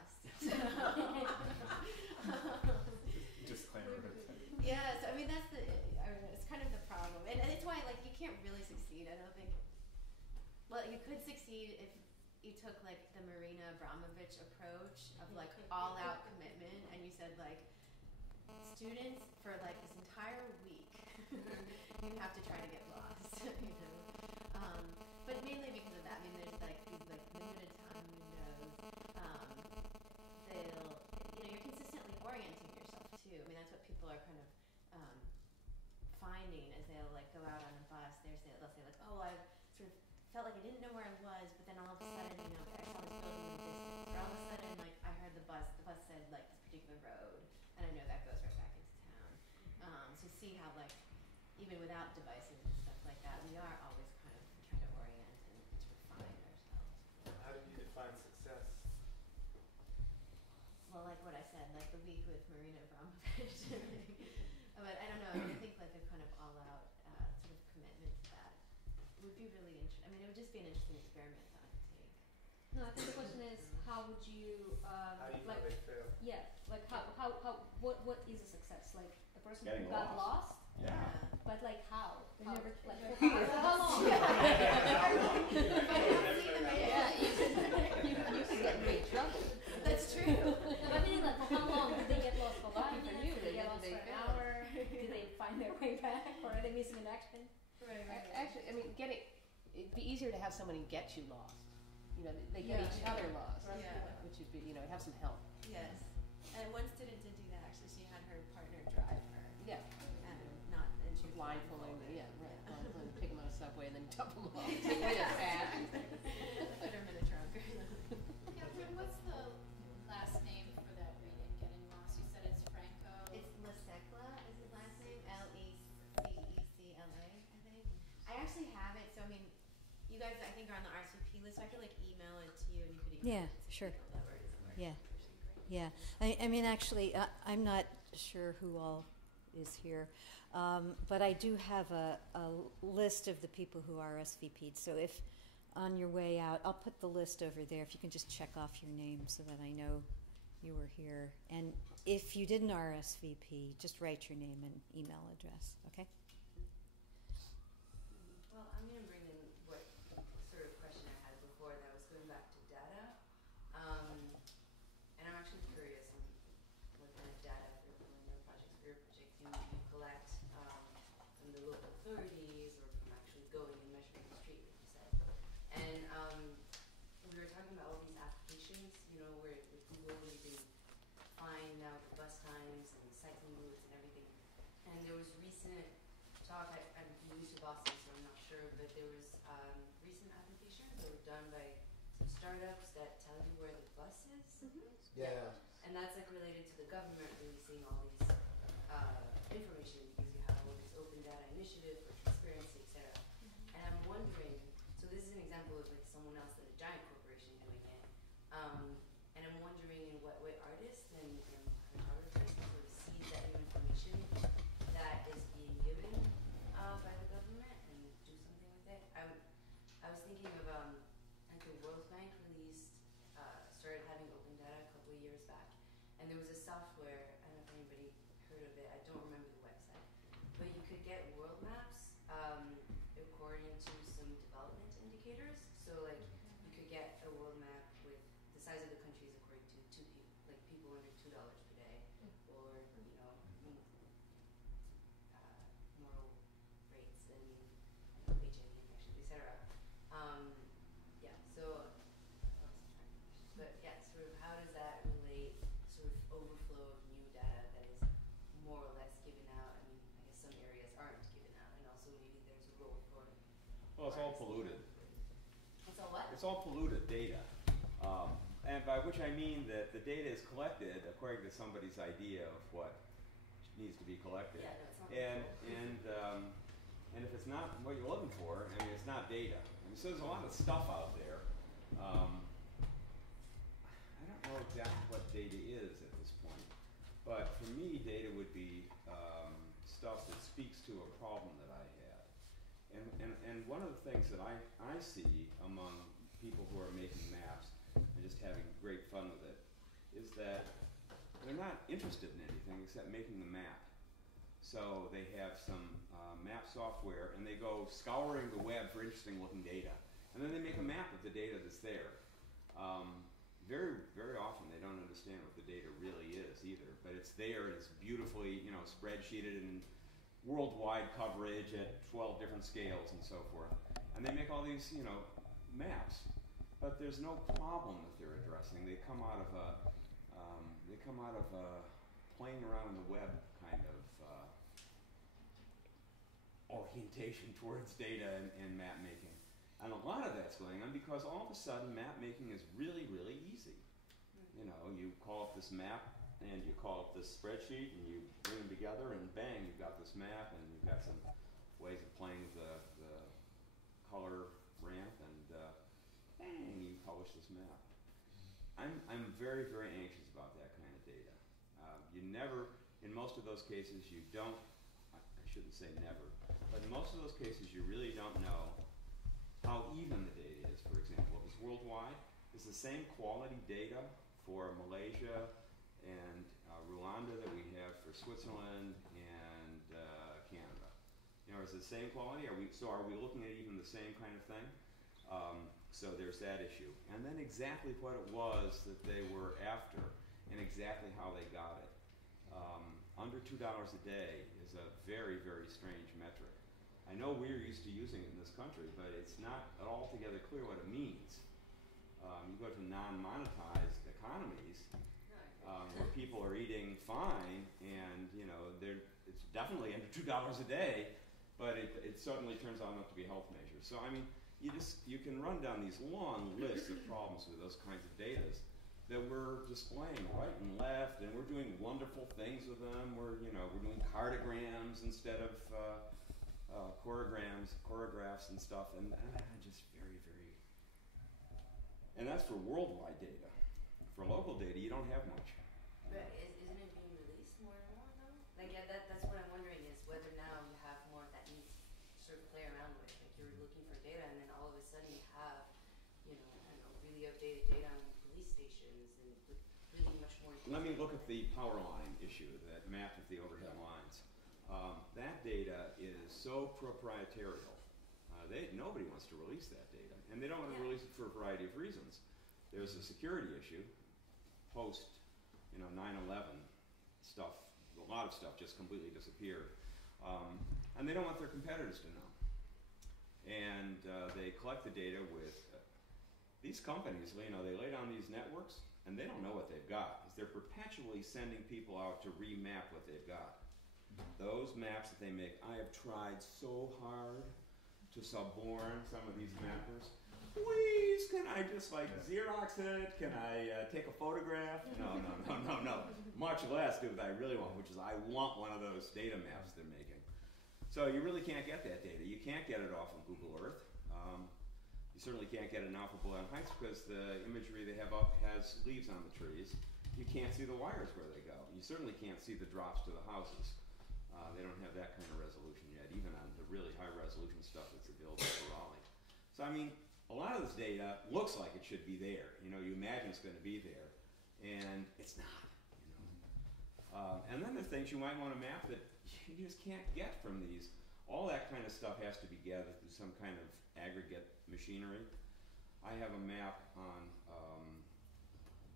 Disclaimer. Yeah, so I mean it's kind of the problem, and it's why like you can't really succeed. I don't think. Well, you could succeed if you took like the Marina Abramovich approach of like all-out commitment, and you said like, students for like this entire week, you have to try to get lost, But mainly because of that. I mean, there's like these like limited time windows. You're consistently orienting yourself too. I mean, that's what people are kind of finding as they'll like go out on a bus. They'll say like, oh, I sort of felt like I didn't know where I was, but then all of a sudden, I saw this building in the distance. Or all of a sudden, like I heard the bus said like this particular road, and I know that goes right back into town. So see how like even without devices and stuff like that, we are always kind of trying to orient and to refine ourselves. How do you define success? Well, like what I said, like the week with Marina Abramovich. But I don't know. I think like a kind of all-out sort of commitment to that would be really interesting. I mean, it would just be an interesting experiment to undertake. No, I think the question is, how would you How do you know they fail? Yeah, like what is a success? Like the person Getting who got lost. lost? Yeah. But like how? They How? never Like like, for how long? You can get in big trouble. That's true. But I mean, like for how long? Did they get lost for 5 minutes? you, Did they get lost they for an fail. hour? Did they find their way back? Or are they missing an action? Right. Actually, I mean, it'd be easier to have somebody get you lost. They get each other lost, Yeah. which would be, have some help. Yes. And one student did do that actually. She had her partner drive her. Yeah. And she was Blindfolding, blindfolded. right. Pick them on a subway and then dump them off. Take away their cash. Put them in a trunk or something. Catherine, what's the last name for that reading, Getting Lost? You said it's Franco. It's La Secla is his last name, you guys, I think, are on the RSVP list, so I could like email it to you and you could email Yeah, it to sure. people that were in the Yeah. RSVP. Yeah, I mean, actually, I'm not sure who all is here, but I do have a list of the people who RSVP'd. So if on your way out, I'll put the list over there. If you can just check off your name so that I know you were here. And if you didn't RSVP, just write your name and email address, okay? Well, I'm going to bring in what sort of question I had before that was going back to data. And I'm actually curious on what kind of data for your projects, for your project you collect from the local authorities or from actually going and measuring the street, like you said. And we were talking about all these applications, you know, where with Google you can find out the bus times and the cycling routes and everything. And there was recent talk, I'm new to Boston, so I'm not sure, but there was recent applications that were done by some startups that tell you where the bus is. Yeah. And that's like related to the government releasing all these information because you have all this open data initiative for transparency, etc. And I'm wondering, so this is an example of like someone else than a giant corporation doing it. And I'm wondering in what way artists and photographers can sort of seize that new information that is being given by the government and do something with it. I was thinking of like the World Bank released, started having open data a couple of years back, and there was a software, I don't know if anybody heard of it, I don't remember the website, but you could get world maps according to some development indicators. So like you could get a world map with the size of the countries according to two people, like people under $2 per day, or you know, moral rates and HIV infection, etc. Yeah. So, but yeah, sort of how does that relate? Sort of overflow of new data that is more or less given out. I mean, I guess some areas aren't given out, and also maybe there's a role for. Well, it's all polluted. It's all what? It's all polluted data. And by which I mean that the data is collected according to somebody's idea of what needs to be collected. Yeah, no, it's not and if it's not what you're looking for, I mean, it's not data. I mean, so there's a lot of stuff out there. I don't know exactly what data is at this point, but for me, data would be stuff that speaks to a problem that I had. And one of the things that I see among people who are making maps and just having great fun with it is that they're not interested in anything except making the map. So they have some map software and they go scouring the web for interesting looking data. And then they make a map of the data that's there. Very, very often they don't understand what the data really is either, but it's there and it's beautifully, you know, spreadsheeted and worldwide coverage at 12 different scales and so forth. And they make all these, you know, maps, but there's no problem that they're addressing. They come out of a playing around in the web kind of orientation towards data and map making. And a lot of that's going on because all of a sudden map making is really, really easy. You know, you call up this map and you call up this spreadsheet and you bring them together and bang, you've got this map and you've got some ways of playing with the color ramp and bang, you publish this map. I'm very, very anxious about that kind of data. You never, in most of those cases you don't, I shouldn't say never, but in most of those cases you really don't know how even the data is. For example, if it's worldwide, it's the same quality data for Malaysia and Rwanda that we have for Switzerland and Canada. You know, is it the same quality? Are we looking at even the same kind of thing? So there's that issue. And then exactly what it was that they were after and exactly how they got it. Under $2 a day is a very, very strange metric. I know we're used to using it in this country, but it's not altogether clear what it means. You go to non-monetized economies where people are eating fine, and you know it's definitely under $2 a day, but it certainly turns out not to be a health measure. So I mean, you can run down these long lists of problems with those kinds of data that we're displaying right and left, and we're doing wonderful things with them. We're doing cartograms instead of choreographs and stuff, and just very, very. And that's for worldwide data. For local data, you don't have much. But isn't it being released more and more though? Like, yeah, that's what I'm wondering is whether now you have more that you sort of play around with. Like you're looking for data and then all of a sudden you have, I don't know, really updated data on police stations and with really much more. Let me look at the power line issue, that map of the overhead lines. That data is so proprietarial. Nobody wants to release that data, and they don't want to release it for a variety of reasons. There's a security issue. Post, 9/11 stuff, a lot of stuff just completely disappeared, and they don't want their competitors to know. And they collect the data with these companies. They lay down these networks, and they don't know what they've got, because they're perpetually sending people out to remap what they've got. Those maps that they make, I have tried so hard to suborn some of these mappers. Please, can I just Xerox it? Can I take a photograph? No. Much less do what I really want, which is I want one of those data maps they're making. So you really can't get that data. You can't get it off of Google Earth. You certainly can't get it now for Boyle Heights because the imagery they have up has leaves on the trees. You can't see the wires where they go. You certainly can't see the drops to the houses. They don't have that kind of resolution yet, even on the really high resolution stuff that's available for Raleigh. So a lot of this data looks like it should be there. You imagine it's going to be there, and it's not. And then there's things you might want to map that you just can't get from these. All that kind of stuff has to be gathered through some kind of aggregate machinery. I have a map on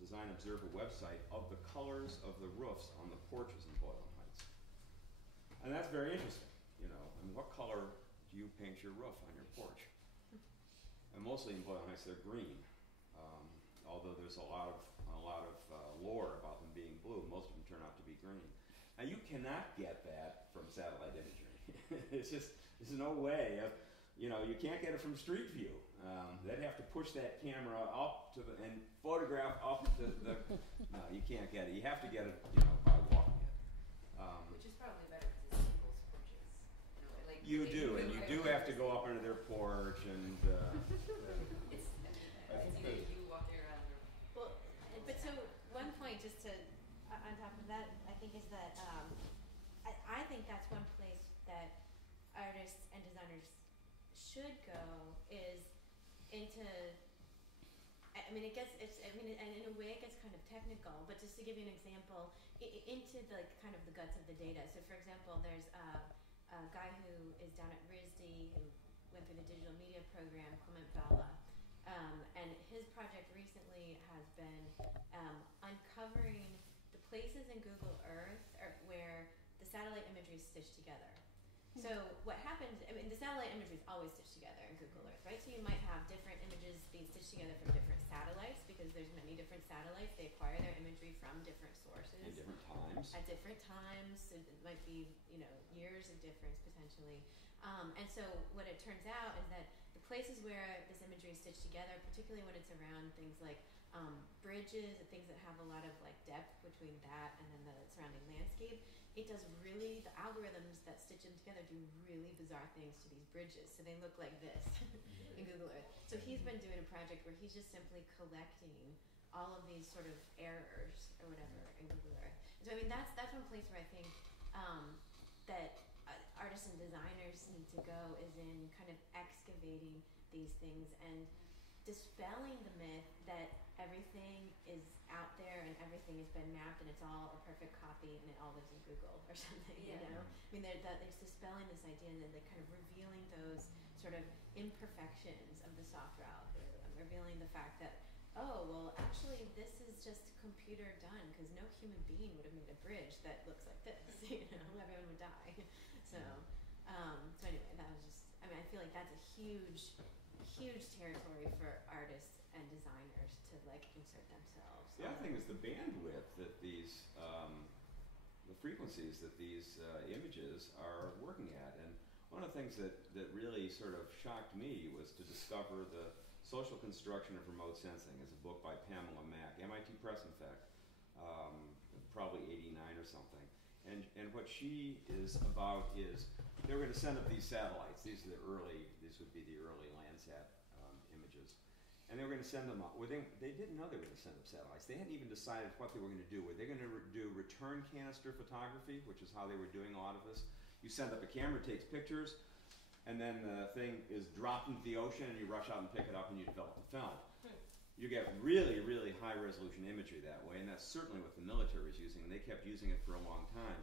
Design Observer website of the colors of the roofs on the porches in Boyle Heights. And that's very interesting, what color do you paint your roof on your porch? And mostly in Boyle Heights, they're green. Although there's a lot of lore about them being blue, most of them turn out to be green. Now you cannot get that from satellite imagery. There's no way of, you can't get it from street view. They'd have to push that camera up to and photograph up to the. No, you can't get it. You have to get it, by walking it. Which is probably better because it's people's porches. You do, and you do have to go up under their porch and. It's either you walking around or. Well, but so one point just to on top of that, I think is that I think that's one place that artists and designers should go is into. And in a way it gets kind of technical, but just to give you an example, into the kind of the guts of the data. So for example, there's a guy who is down at RISD who went through the digital media program, Clement Bella, and his project recently has been uncovering the places in Google Earth where the satellite imagery is stitched together. So what happens, the satellite imagery is always stitched together in Google Earth, right? So you might have different images being stitched together from different satellites because there's many different satellites. They acquire their imagery from different sources. At different times. At different times. So it might be, years of difference potentially. And so what it turns out is that the places where this imagery is stitched together, particularly when it's around things like bridges and things that have a lot of depth between that and then the surrounding landscape, it does really, the algorithms that stitch them together do really bizarre things to these bridges. So they look like this in Google Earth. So he's been doing a project where he's just simply collecting all of these sort of errors or whatever in Google Earth. So that's one place where I think that artists and designers need to go is in kind of excavating these things and dispelling the myth that everything is out there and everything has been mapped and it's all a perfect copy and it all lives in Google or something, it's dispelling this idea and then they're kind of revealing those sort of imperfections of the software algorithm, revealing the fact that, actually this is just computer done because no human being would have made a bridge that looks like this, everyone would die. So anyway, that was just, I feel like that's a huge territory for artists and designers to insert themselves. The other thing is the bandwidth that these, the frequencies that these images are working at. And one of the things that really sort of shocked me was to discover the Social Construction of Remote Sensing is a book by Pamela Mack, MIT Press in fact, probably 89 or something. And what she is about is they were going to send up these satellites. These would be the early Landsat images. And they were going to send them up. Well, they didn't know they were going to send up satellites. They hadn't even decided what they were going to do. Were they going to do return canister photography, which is how they were doing a lot of this? You send up a camera, takes pictures, and then the thing is dropped into the ocean, and you rush out and pick it up, and you develop the film. You get really, really high-resolution imagery that way, and that's certainly what the military is using, and they kept using it for a long time.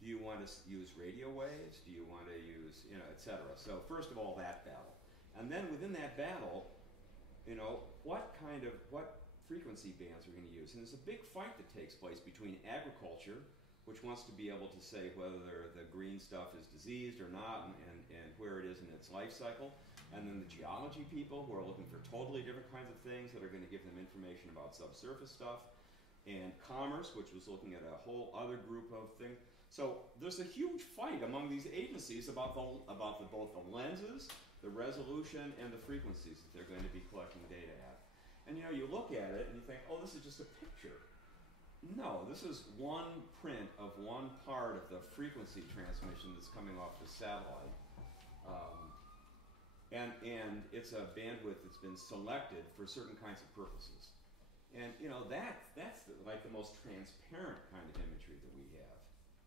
Do you want to use radio waves? Do you want to use, et cetera? So first of all, that battle. And then within that battle, what frequency bands are going to use? And there's a big fight that takes place between agriculture, which wants to be able to say whether the green stuff is diseased or not and where it is in its life cycle. And then the geology people who are looking for totally different kinds of things that are going to give them information about subsurface stuff. And commerce, which was looking at a whole other group of things. So there's a huge fight among these agencies about both the lenses, the resolution, and the frequencies that they're going to be collecting data at. And you look at it and you think, oh, this is just a picture. No, this is one print of one part of the frequency transmission that's coming off the satellite. And it's a bandwidth that's been selected for certain kinds of purposes. And that's the most transparent kind of imagery that we have.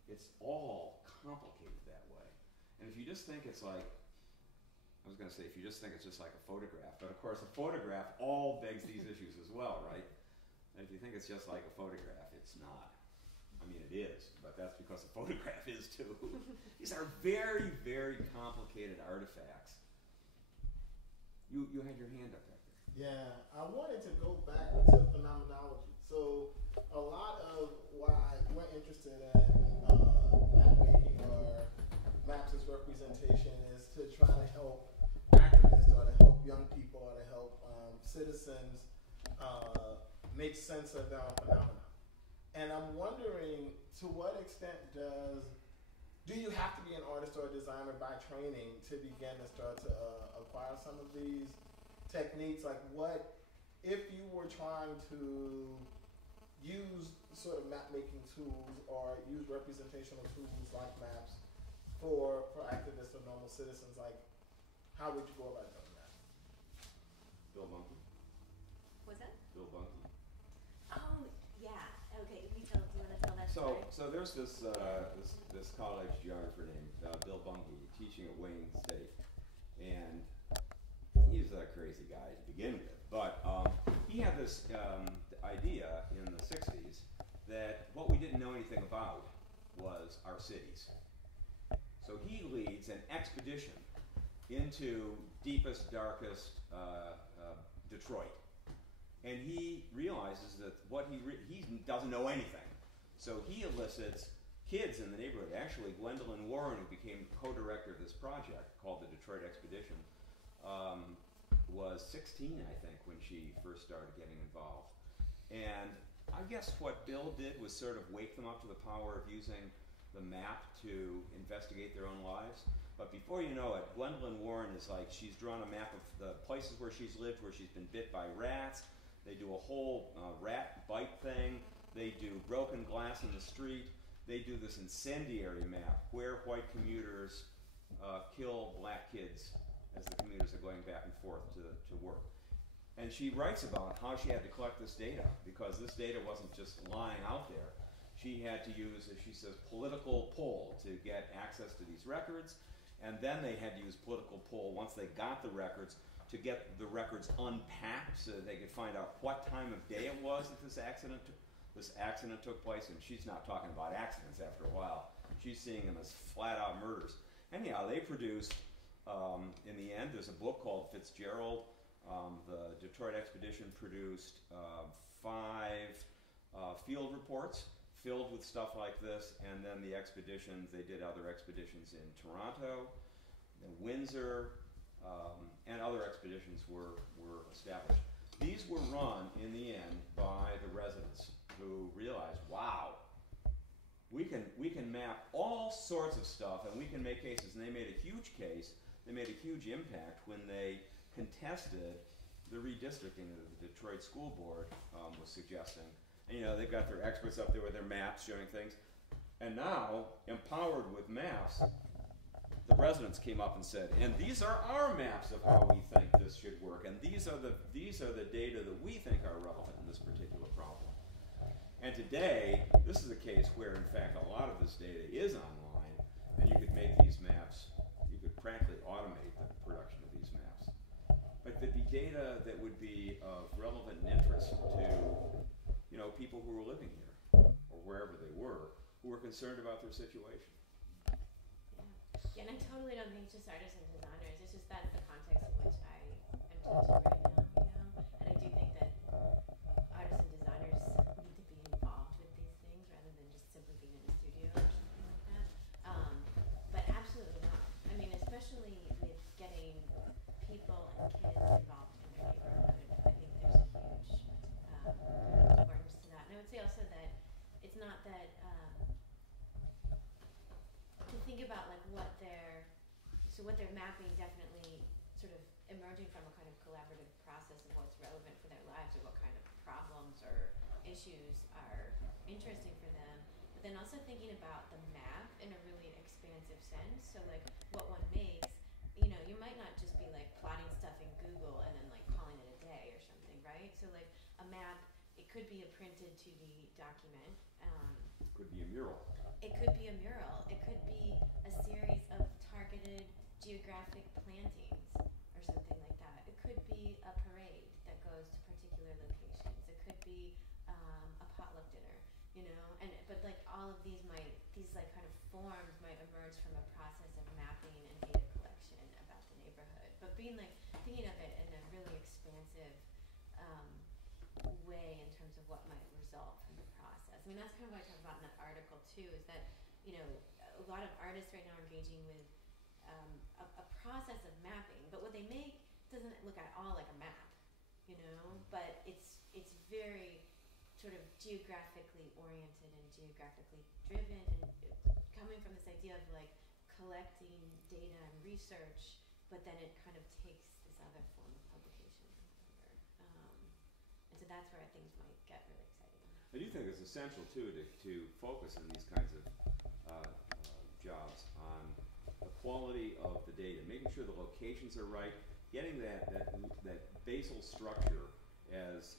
It's all complicated that way. And if you just think it's like, I was going to say, if you just think it's just like a photograph, but of course a photograph all begs these issues as well, right? And if you think it's just like a photograph, it's not. I mean, it is, but that's because a photograph is too. These are very, very complicated artifacts. You had your hand up back there. Yeah, I wanted to go back to phenomenology. So a lot of why we're interested in map making or maps as representation is to try to help activists or to help young people or to help citizens make sense of their own phenomena. And I'm wondering, to what extent do you have to be an artist or a designer by training to begin to start to acquire some of these techniques? Like, what if you were trying to use sort of map making tools or use representational tools like maps for activists or normal citizens? Like, how would you go about doing that? Bill Bunky. What's that? Bill Bunky. Oh, yeah. Okay, do you want to tell that story? So there's this this college geographer named Bill Bunky teaching at Wayne State, and he's a crazy guy to begin with. But he had this idea in the 60s that what we didn't know anything about was our cities. So he leads an expedition into deepest, darkest Detroit. And he realizes that he doesn't know anything. So he elicits kids in the neighborhood. Actually, Gwendolyn Warren, who became co-director of this project called the Detroit Expedition, was 16, I think, when she first started getting involved. And I guess what Bill did was sort of wake them up to the power of using the map to investigate their own lives. But before you know it, Gwendolyn Warren is like, she's drawn a map of the places where she's lived, where she's been bit by rats. They do a whole rat bite thing. They do broken glass in the street. They do this incendiary map where white commuters kill black kids as the commuters are going back and forth to work. And she writes about how she had to collect this data, because this data wasn't just lying out there. She had to use, as she says, political pull to get access to these records, and then they had to use political pull once they got the records to get the records unpacked so that they could find out what time of day it was that this accident took place. And she's not talking about accidents after a while. She's seeing them as flat-out murders. Anyhow, they produced, in the end, there's a book called Fitzgerald. The Detroit Expedition produced 5 field reports filled with stuff like this, and then the expeditions, they did other expeditions in Toronto, in Windsor, and other expeditions were established. These were run, in the end, by the residents who realized, wow, we can map all sorts of stuff, and we can make cases. And they made a huge case. They made a huge impact when they contested the redistricting that the Detroit School Board was suggesting. And they've got their experts up there with their maps showing things. And now, empowered with maps, the residents came up and said, and these are our maps of how we think this should work, and these are the data that we think are relevant in this particular problem. And today, this is a case where, in fact, a lot of this data is online, and you could make these maps, you could practically automate the production of these maps. But there'd be data that would be of relevant interest to, you know, people who were living here, or wherever they were, who were concerned about their situation. Yeah, and I totally don't think it's just artists and designers. It's just that's the context in which I am teaching right now, you know? And I do think that artists and designers need to be involved with these things rather than just simply being in the studio or something like that. But absolutely not. I mean, especially with getting people and kids involved in their neighborhood, I think there's a huge importance to that. And I would say also that it's not that to think about like what they're mapping, definitely sort of emerging from a kind of collaborative process of what's relevant for their lives or what kind of problems or issues are interesting for them, but then also thinking about the map in a really expansive sense. So like what one makes, you know, you might not just be like plotting stuff in Google and then like calling it a day or something, right? So like a map, it could be a printed 2D document. Could be a mural. It could be a mural. It could be a series of targeted geographic plantings or something like that. It could be a parade that goes to particular locations. It could be a potluck dinner, you know. But like all of these like kind of forms might emerge from a process of mapping and data collection about the neighborhood. But being like thinking of it in a really expansive way in terms of what might result from the process. I mean, that's kind of what I talk about in that article too, is that, you know, a lot of artists right now are engaging with a process of mapping, but what they make doesn't look at all like a map, you know, but it's very sort of geographically oriented and geographically driven, and coming from this idea of like collecting data and research, but then it kind of takes this other form of publication. And so that's where things might get really exciting. I do think it's essential too to focus in these kinds of jobs on the quality of the data, making sure the locations are right, getting that basal structure as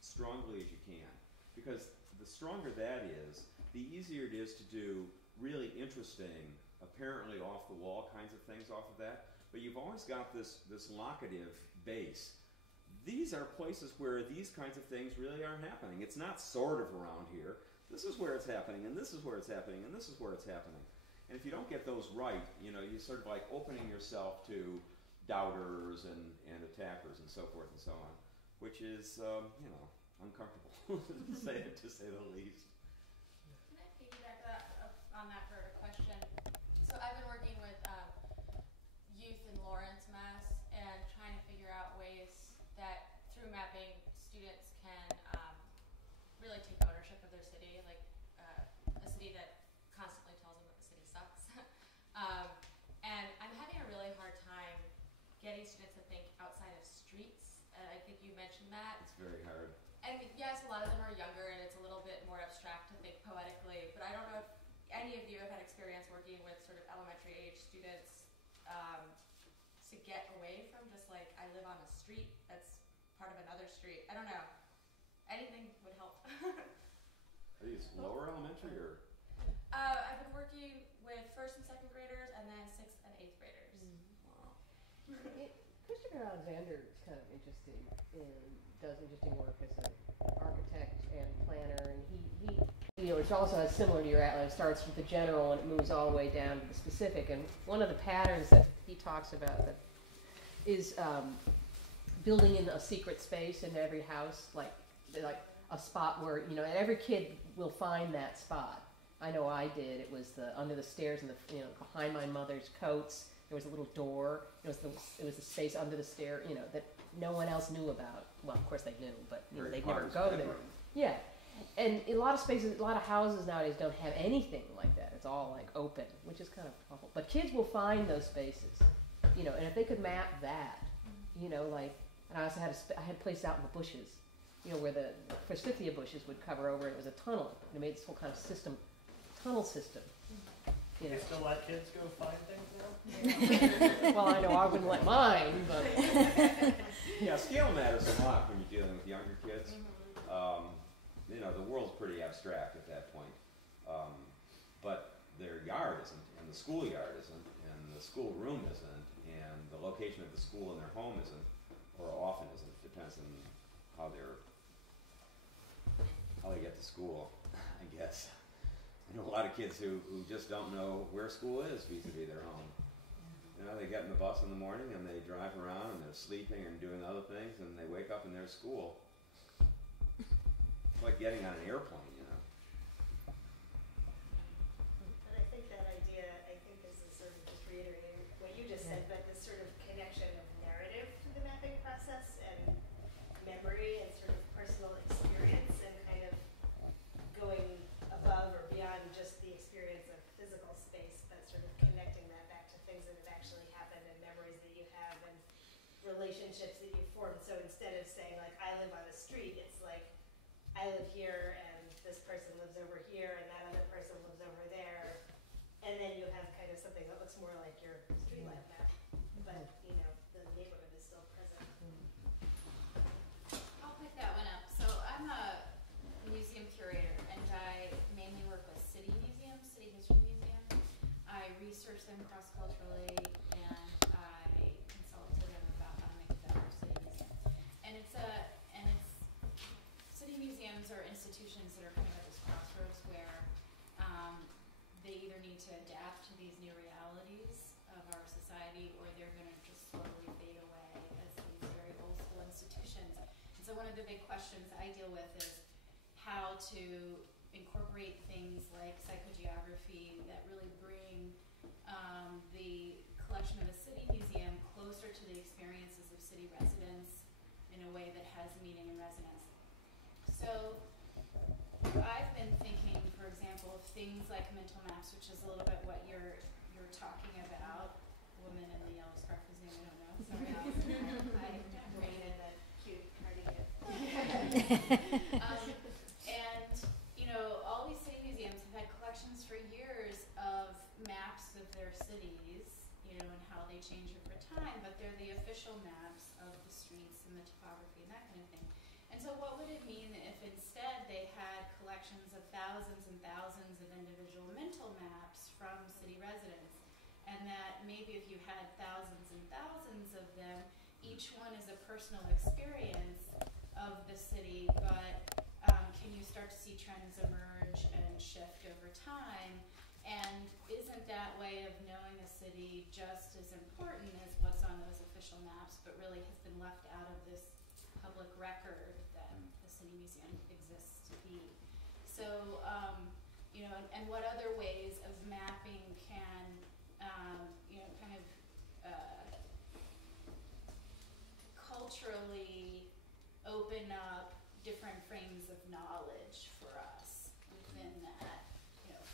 strongly as you can, because the stronger that is, the easier it is to do really interesting, apparently off the wall kinds of things off of that. But you've always got this locative base. These are places where these kinds of things really aren't happening. It's not sort of around here. This is where it's happening, and this is where it's happening, and this is where it's happening. And if you don't get those right, you know, you sort of like opening yourself to doubters and attackers and so forth and so on, which is, you know, uncomfortable to say the least. Can I piggyback on that for a question? So I've been working with youth in Lawrence, Mass, and trying to figure out ways that through mapping, students can really take ownership of their city, like a city that constantly tells them that the city sucks. And I'm having a really hard time getting students to think outside of streets. I think you mentioned that. It's very hard. And yes, a lot of them are younger and it's a little bit more abstract to think poetically, but I don't know if any of you have had experience working with sort of elementary age students to get away from just like, I live on a street that's part of another street. I don't know. Anything would help. Are these lower elementary or? I've been working with 1st and 2nd graders and then 6th and 8th graders. Wow. Christopher Alexander is kind of interesting and does interesting work as an architect and planner, and he you know, it also has similar to your outline. It starts with the general and it moves all the way down to the specific. And one of the patterns that he talks about that is building in a secret space in every house, like a spot where, you know, and every kid will find that spot. I know I did. It was under the stairs and behind my mother's coats. There was a little door. It was the space under the stair, you know, that no one else knew about. Well, of course they knew, but you know, they'd never go there. Yeah, and a lot of spaces, a lot of houses nowadays don't have anything like that. It's all like open, which is kind of awful. But kids will find those spaces, you know, and if they could map that, you know, like, and I also I had places out in the bushes, you know, where the forsythia bushes would cover over. It was a tunnel. And it made this whole kind of system tunnel system. You know. You still let kids go find things now? Well, I know I wouldn't let mine, but Yeah, scale matters a lot when you're dealing with younger kids. You know, the world's pretty abstract at that point. But their yard isn't, and the schoolyard isn't, and the schoolroom isn't, and the location of the school and their home isn't, or often isn't. Depends on how they get to school, I guess. I know a lot of kids who just don't know where school is vis-a-vis their home. You know, they get in the bus in the morning and they drive around and they're sleeping and doing other things, and they wake up in their school. It's like getting on an airplane, you know. And I think that idea, this is sort of just reiterating what you just said, but this sort of connection of narrative to the mapping process and memory and sort of personal experience, and kind of going above or beyond just the experience of physical space, but sort of connecting that back to things that have actually happened and memories that you have and relationships that you formed. So instead of saying like, I live on a street, it's like, I live here and this person lives over here and that other person lives over there. And then you have kind of something that looks more like your streetlight map, but you know, the neighborhood is still present. I'll pick that one up. So I'm a museum curator, and I mainly work with city museums, city history museums. I research them cross-culturally, and I consult to them about how to make a better city museum. And it's city museums are institutions that are kind of at this crossroads where they either need to adapt to these new realities of our society, or they're going to just slowly fade away as these very old school institutions. And so one of the big questions I deal with is how to incorporate things like psychogeography that really bring the collection of a city museum closer to the experiences of city residents in a way that has meaning and resonance. So I've been thinking, for example, of things like mental maps, which is a little bit what you're talking about. Woman in the yellow scarf is I don't know. Sorry, I rated that cute cardigan. And you know, all these city museums have had collections for years of maps of their cities, you know, and how they change over time. But they're the official maps of the streets and the topography and that kind of thing. And so what would it mean if instead they had collections of thousands and thousands of individual mental maps from city residents? And that maybe if you had thousands and thousands of them, each one is a personal experience of the city, but can you start to see trends emerge and shift over time? And isn't that way of knowing a city just as important as what's on those official maps, but really has been left out of this public record that the city museum exists to be? So, you know, and what other ways of mapping can, you know, kind of culturally open up different frames of knowledge for us within that, you know,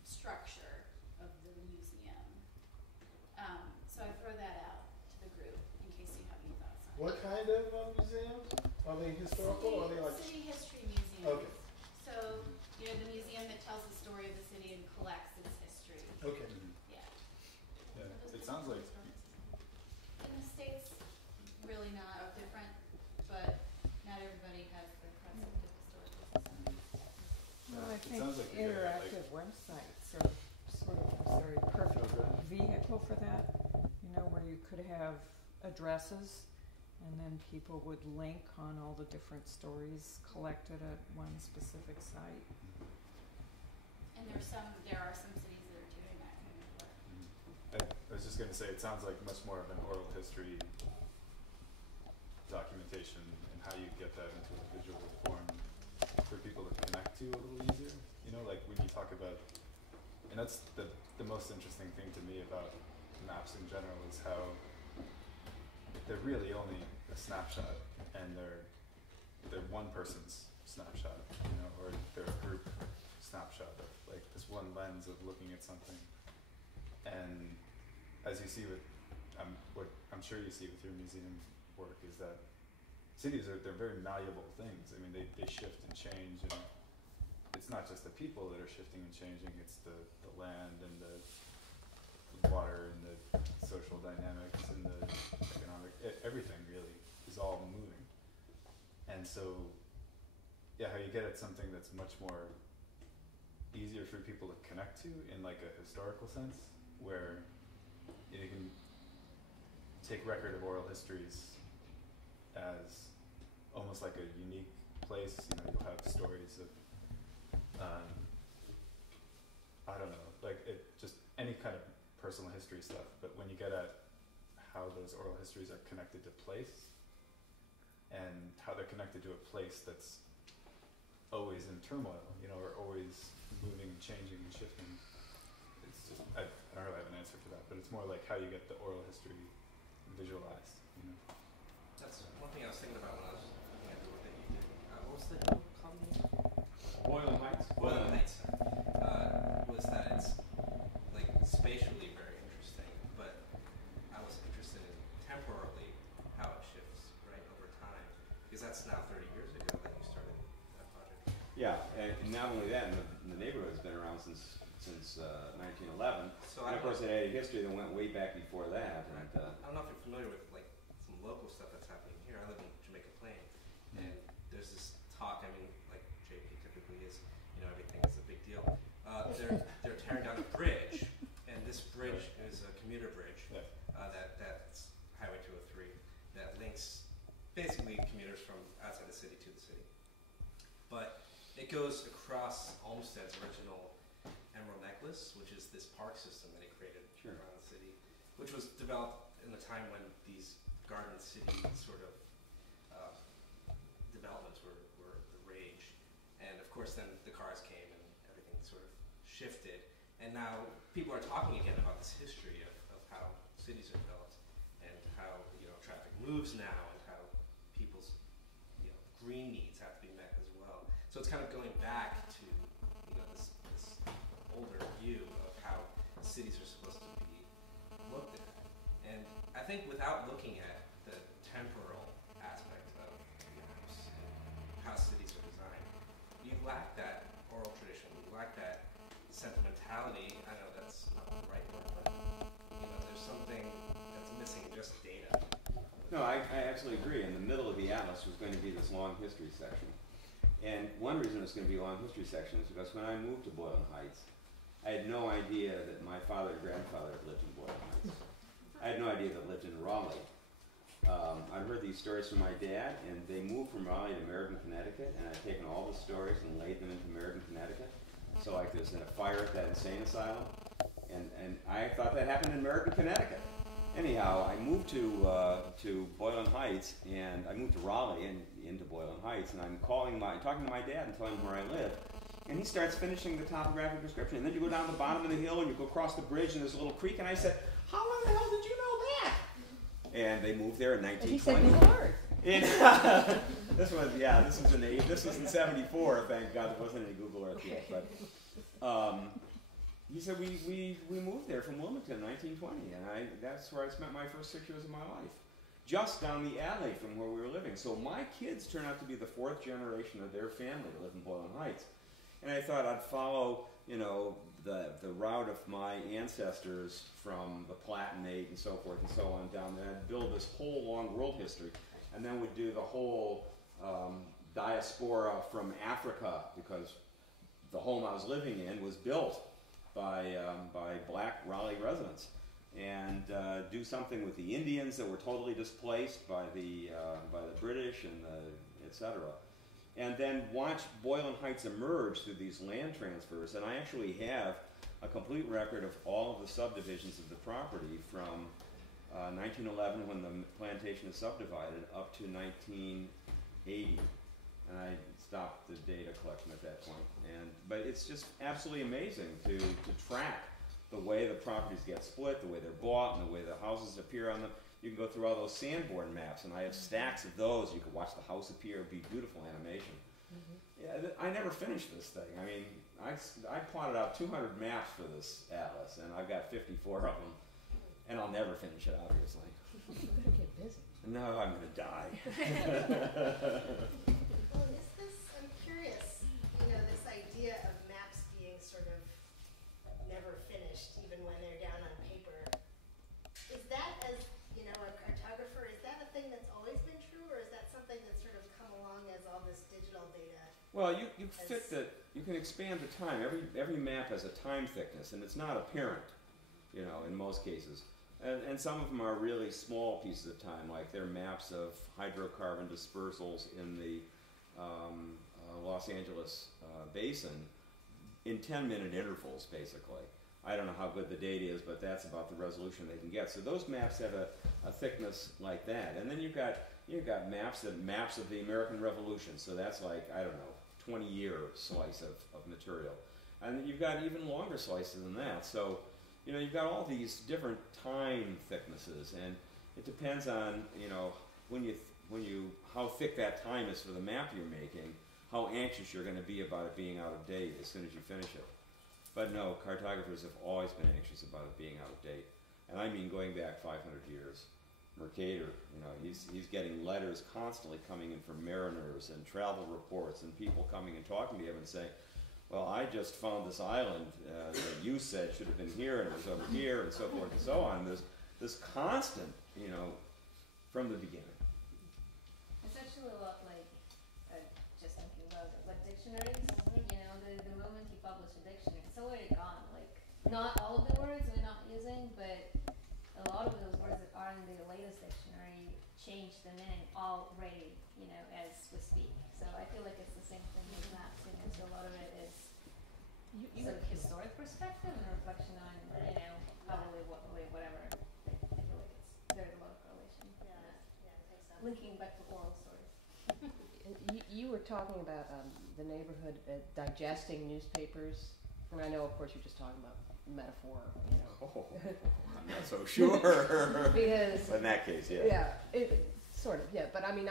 structure of the museum. So I throw that out to the group in case you have any thoughts on it. What kind of museums? Are they historical or are they like? City history museums. Okay. So, you know, the museum that tells the story of the city and collects its history. Okay. Yeah. Yeah, it sounds like. In the States, really not different, but not everybody has the concept of historical society. Well, I It think sounds like you're gonna, interactive websites are sort of a very perfect vehicle for that. You know, where you could have addresses, and then people would link on all the different stories collected at one specific site. And there are some cities that are doing that kind of work. I was just going to say, it sounds like much more of an oral history documentation, and how you get that into a visual form for people to connect to a little easier. You know, like when you talk about, and that's the most interesting thing to me about maps in general, is how they're really only a snapshot, and they're one person's snapshot, you know, or they're a group snapshot of like this one lens of looking at something. And as you see with, what I'm sure you see with your museum work, is that cities they're very malleable things. I mean, they shift and change, and it's not just the people that are shifting and changing, it's the land and the water and the social dynamics and the economic, everything really is all moving. And so, yeah, how you get at something that's much more easier for people to connect to in like a historical sense, where you can take record of oral histories as almost like a unique place. You know, you'll have stories of, I don't know, like just any kind of personal history stuff, but when you get at how those oral histories are connected to place, and how they're connected to a place that's always in turmoil, you know, or always moving, changing, and shifting. It's just, I don't really have an answer for that, but it's more like how you get the oral history visualized, you know. That's one thing I was thinking about when I was looking at the work that you did. What was the hill called again? Boylan Heights. Boylan Heights. Was that it's like spatially very interesting, but I was interested in temporally how it shifts, right, over time, because that's now 30 years ago that you started that project. Yeah, and not only that, the neighborhood's been around since 1911. So and of course, it had a history that went way back before that. Right. And, I don't know if you're familiar with like some local stuff that's happening here. I live in Jamaica Plain, and there's this talk. I mean, like JP typically is, you know, everything is a big deal. They're tearing down a bridge, and this bridge is a commuter bridge. That's Highway 203 that links basically commuters from outside the city to the city. But it goes across Olmsted's original Emerald Necklace, which is this park system that he created around the city, which was developed in the time when these garden city sort of developments were the rage. And of course then the cars came and everything sort of shifted. And now people are talking again about this history of how cities are developed and how, you know, traffic moves now and how people's, you know, green needs have to be met as well. So it's kind of going back to, you know, this older view of how cities are supposed to be looked at. And I think without looking at the temporal aspect of maps and how cities are designed, you lack that oral tradition, you lack that sentimentality. I know that's not the right word, but you know, there's something that's missing, just data. no, I absolutely agree. In the middle of the atlas was going to be this long history section. And one reason it's going to be a long history section is because when I moved to Boylan Heights, I had no idea that my father and grandfather had lived in Boylan Heights. I had no idea that lived in Raleigh. I'd heard these stories from my dad, and they moved from Raleigh to Meriden, Connecticut, and I'd taken all the stories and laid them into Meriden, Connecticut. So like there's a fire at that insane asylum, and I thought that happened in Meriden, Connecticut. Anyhow, I moved to Boylan Heights, and I moved to Raleigh and into Boylan Heights, and I'm talking to my dad and telling him where I live. And he starts finishing the topographic description. And then you go down the bottom of the hill and you go across the bridge and there's a little creek. And I said, how in the hell did you know that? And they moved there in 1920. He said Google Earth. This was in 74. Thank God there wasn't any Google Earth yet. But he said we moved there from Wilmington in 1920, and that's where I spent my first 6 years of my life, just down the alley from where we were living. So my kids turn out to be the fourth generation of their family to live in Boylan Heights. And I thought I'd follow, you know, the route of my ancestors from the Palatinate and so forth and so on down there, and build this whole long world history, and then would do the whole diaspora from Africa, because the home I was living in was built by black Raleigh residents, and do something with the Indians that were totally displaced by the British and et cetera. And then watch Boylan Heights emerge through these land transfers. And I actually have a complete record of all of the subdivisions of the property from 1911, when the plantation is subdivided, up to 1980. And I stopped the data collection at that point. But it's just absolutely amazing to track the way the properties get split, the way they're bought, and the way the houses appear on them. You can go through all those Sanborn maps, and I have stacks of those. You can watch the house appear. It'd be beautiful animation. Yeah, I never finished this thing. I mean, I plotted out 200 maps for this atlas, and I've got 54 of them, and I'll never finish it, obviously. You better get busy. No, I'm going to die. Well, is this, I'm curious, you know, this idea never finished, even when they're down on paper. Is that, as you know, a cartographer, is that a thing that's always been true, or is that something that's sort of come along as all this digital data? Well, you fit the, you can expand the time. Every map has a time thickness, and it's not apparent, you know, in most cases. And some of them are really small pieces of time, like they're maps of hydrocarbon dispersals in the Los Angeles basin in 10-minute intervals, basically. I don't know how good the data is, but that's about the resolution they can get. So those maps have a thickness like that. And then you've got maps of the American Revolution. So that's like, I don't know, 20-year slice of material. And you've got even longer slices than that. So, you know, you've got all these different time thicknesses, and it depends on, you know, how thick that time is for the map you're making, how anxious you're going to be about it being out of date as soon as you finish it. But no, cartographers have always been anxious about it being out of date. And I mean going back 500 years. Mercator, you know, he's getting letters constantly coming in from mariners and travel reports and people coming and talking to him and saying, well, I just found this island that you said should have been here and it was over here and so forth and so on. There's this constant, you know, from the beginning. It's actually a lot like, just thinking about it, like dictionaries, you know, the moment you publish a dictionary, it's already gone. Like, not all of the words we're not using, but a lot of those words that are in the latest dictionary change the meaning already, you know, as we speak. So I feel like it's the same thing with maps, you know, so a lot of it is sort of historic perspective and reflection on, you know, how we live, what we live, whatever. I feel like there's a lot of correlation. Yeah, I think so. Linking back to oral stories. You were talking about the neighborhood digesting newspapers, and I know, of course, you're just talking about metaphor, you know. Oh, I'm not so sure. Because in that case, yeah. Yeah, sort of, yeah. But I mean,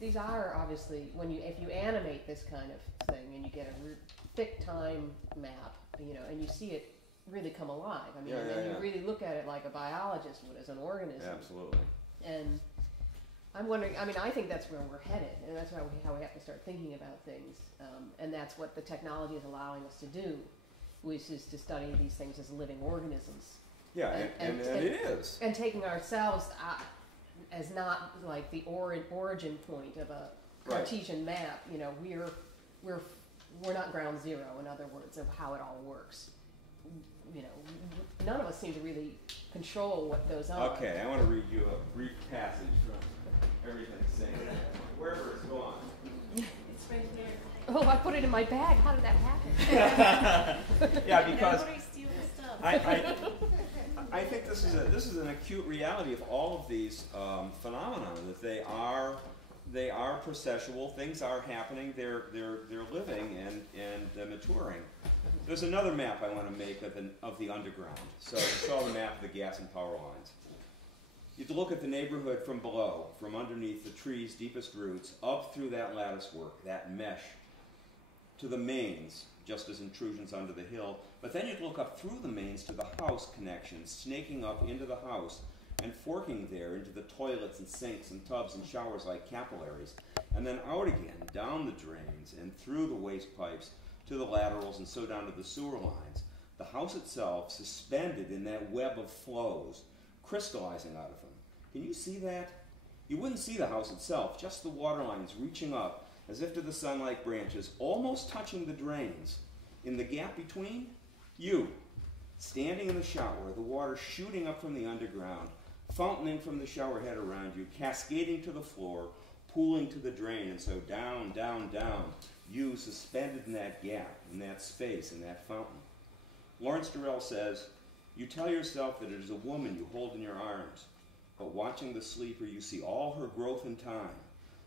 these are obviously, if you animate this kind of thing and you get a thick time map, you know, and you see it really come alive. I mean, and you really look at it like a biologist would, as an organism. Absolutely. And I'm wondering, I mean, I think that's where we're headed, and that's how we have to start thinking about things. And that's what the technology is allowing us to do, which is to study these things as living organisms. Yeah, and it is. And taking ourselves as not like the origin point of a Cartesian map. You know, we're not ground zero, in other words, of how it all works. You know, none of us seem to really control what goes on. Okay, I want to read you a brief passage from everything saying wherever it's gone. It's right there. Oh, I put it in my bag. How did that happen? Yeah, because Nobody steal the stuff. I think this is an acute reality of all of these phenomena, that they are processual. Things are happening. They're living and maturing. There's another map I want to make of the underground. So you saw the map of the gas and power lines. You have to look at the neighborhood from below, from underneath the tree's deepest roots, up through that lattice work, that mesh, to the mains, just as intrusions under the hill. But then you'd look up through the mains to the house connections, snaking up into the house and forking there into the toilets and sinks and tubs and showers like capillaries, and then out again, down the drains and through the waste pipes to the laterals and so down to the sewer lines. The house itself suspended in that web of flows, crystallizing out of them. Can you see that? You wouldn't see the house itself, just the water lines reaching up as if to the sun-like branches, almost touching the drains. In the gap between, you, standing in the shower, the water shooting up from the underground, fountaining from the shower head around you, cascading to the floor, pooling to the drain, and so down, down, down, you suspended in that gap, in that space, in that fountain. Lawrence Durrell says, you tell yourself that it is a woman you hold in your arms, but watching the sleeper you see all her growth in time,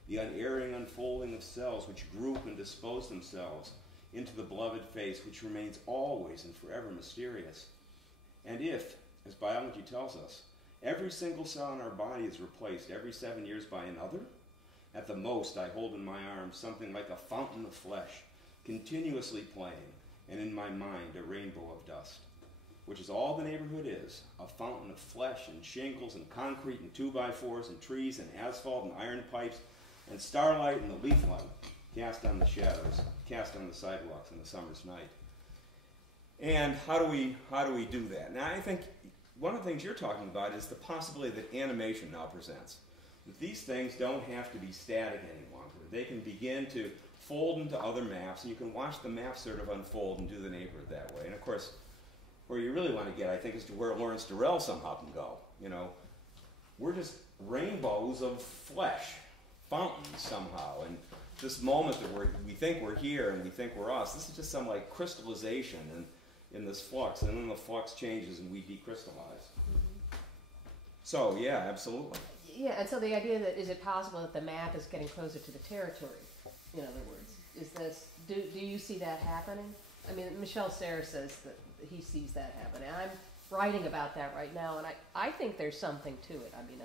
the unerring unfolding of cells which group and dispose themselves into the beloved face which remains always and forever mysterious. And if, as biology tells us, every single cell in our body is replaced every 7 years by another, at the most I hold in my arms something like a fountain of flesh, continuously playing, and in my mind a rainbow of dust, which is all the neighborhood is, a fountain of flesh and shingles and concrete and 2x4s and trees and asphalt and iron pipes and starlight and the leaf light cast on the shadows, cast on the sidewalks in the summer's night. And how do we do that? Now, I think one of the things you're talking about is the possibility that animation now presents. That these things don't have to be static any longer. They can begin to fold into other maps, and you can watch the map sort of unfold and do the neighborhood that way. And of course, where you really want to get, I think, is to where Lawrence Durrell somehow can go. You know, we're just rainbows of flesh, fountains somehow, and this moment that we think we're here and we think we're us, this is just some like crystallization in this flux, and then the flux changes and we decrystallize. So yeah, absolutely. Yeah, and so the idea that is it possible that the map is getting closer to the territory? In other words, is this do you see that happening? I mean, Michel Serres says that he sees that happening. I'm writing about that right now, and I think there's something to it. I mean,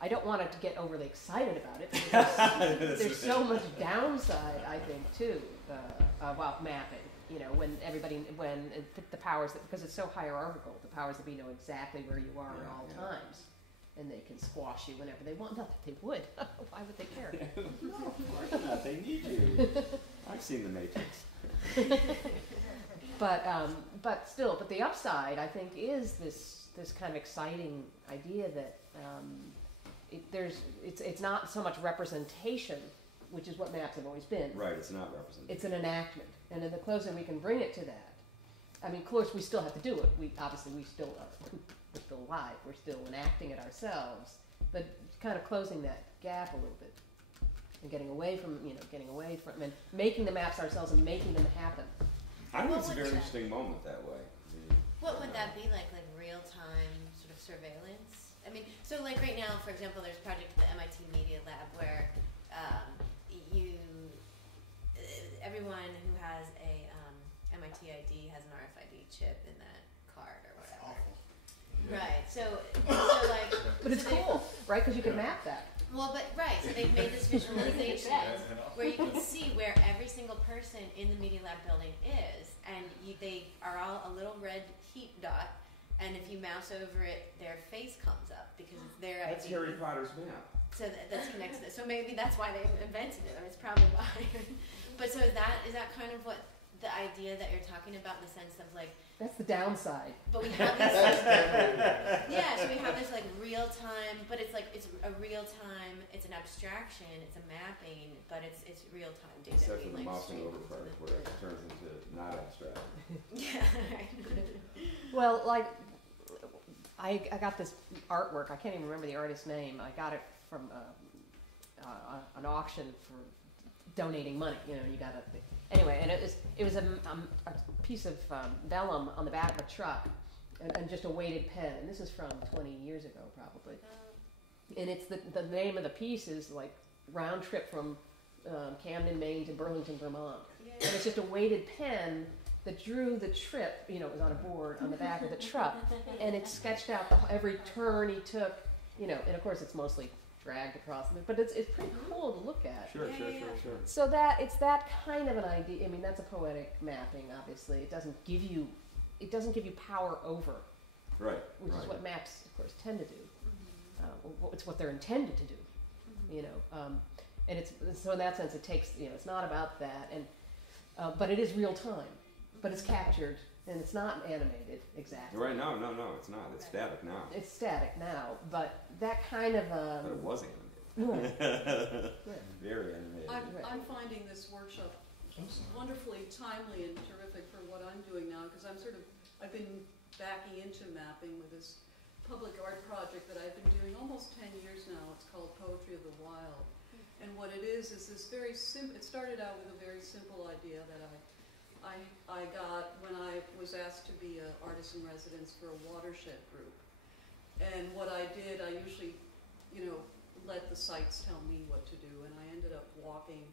I don't want to get overly excited about it because there's so much downside, I think, too, about mapping. You know, when the powers that, because it's so hierarchical, the powers that be know exactly where you are at all times, and they can squash you whenever they want. Not that they would. Why would they care? No, of course not. They need you. I've seen The Matrix. But still, the upside, I think, is this kind of exciting idea that it's not so much representation, which is what maps have always been. Right, it's not representation. It's an enactment, and the closer we can bring it to that, I mean, of course, we still have to do it. We still are. We're still alive. We're still enacting it ourselves, but kind of closing that gap a little bit and getting away from and making the maps ourselves and making them happen. I think it's a very interesting moment that way. What would that be like real-time sort of surveillance? I mean, so like right now, for example, there's a project at the MIT Media Lab where everyone who has a MIT ID has an RFID chip in that card or whatever. Right. So like. But it's cool, right? Because you can map that. Well, but right. So they've made this visualization where you can see where every single person in the Media Lab building is, and they are all a little red heat dot. And if you mouse over it, their face comes up because it's their ID. That's Harry Potter's map. So that's connected. So maybe that's why they invented it. I mean, it's probably why. But so is that kind of what the idea that you're talking about in the sense of like. That's the downside. But we have this. Yeah, so we have this like real time, but it's like it's a real time. It's an abstraction. It's a mapping, but it's real time data. Except for the mousing over part where it turns into not abstract. Yeah. Well, like I got this artwork. I can't even remember the artist's name. I got it from an auction for donating money. You know, you got to. Anyway, and it was a piece of vellum on the back of a truck, and just a weighted pen. And this is from 20 years ago, probably. And it's the name of the piece is like round trip from Camden, Maine to Burlington, Vermont. Yeah. And it's just a weighted pen that drew the trip. You know, it was on a board on the back of the truck, and it sketched out every turn he took. You know, and of course it's mostly dragged across, but it's pretty cool to look at. Sure. So that it's that kind of an idea. I mean, that's a poetic mapping. Obviously, it doesn't give you power over. Right. Which is what maps, of course, tend to do. It's what they're intended to do. You know, and it's so in that sense, it takes. You know, it's not about that, and but it is real time. But it's captured. And it's not animated exactly. Right, no, it's not. It's static now. It's static now, but that kind of But it was animated. Right. Very animated. I'm finding this workshop wonderfully timely and terrific for what I'm doing now, because I've been backing into mapping with this public art project that I've been doing almost 10 years now. It's called Poetry of the Wild. And what it is this very simple, it started out with a very simple idea that I got when I was asked to be an artist in residence for a watershed group. And what I did, I usually, let the sites tell me what to do, and I ended up walking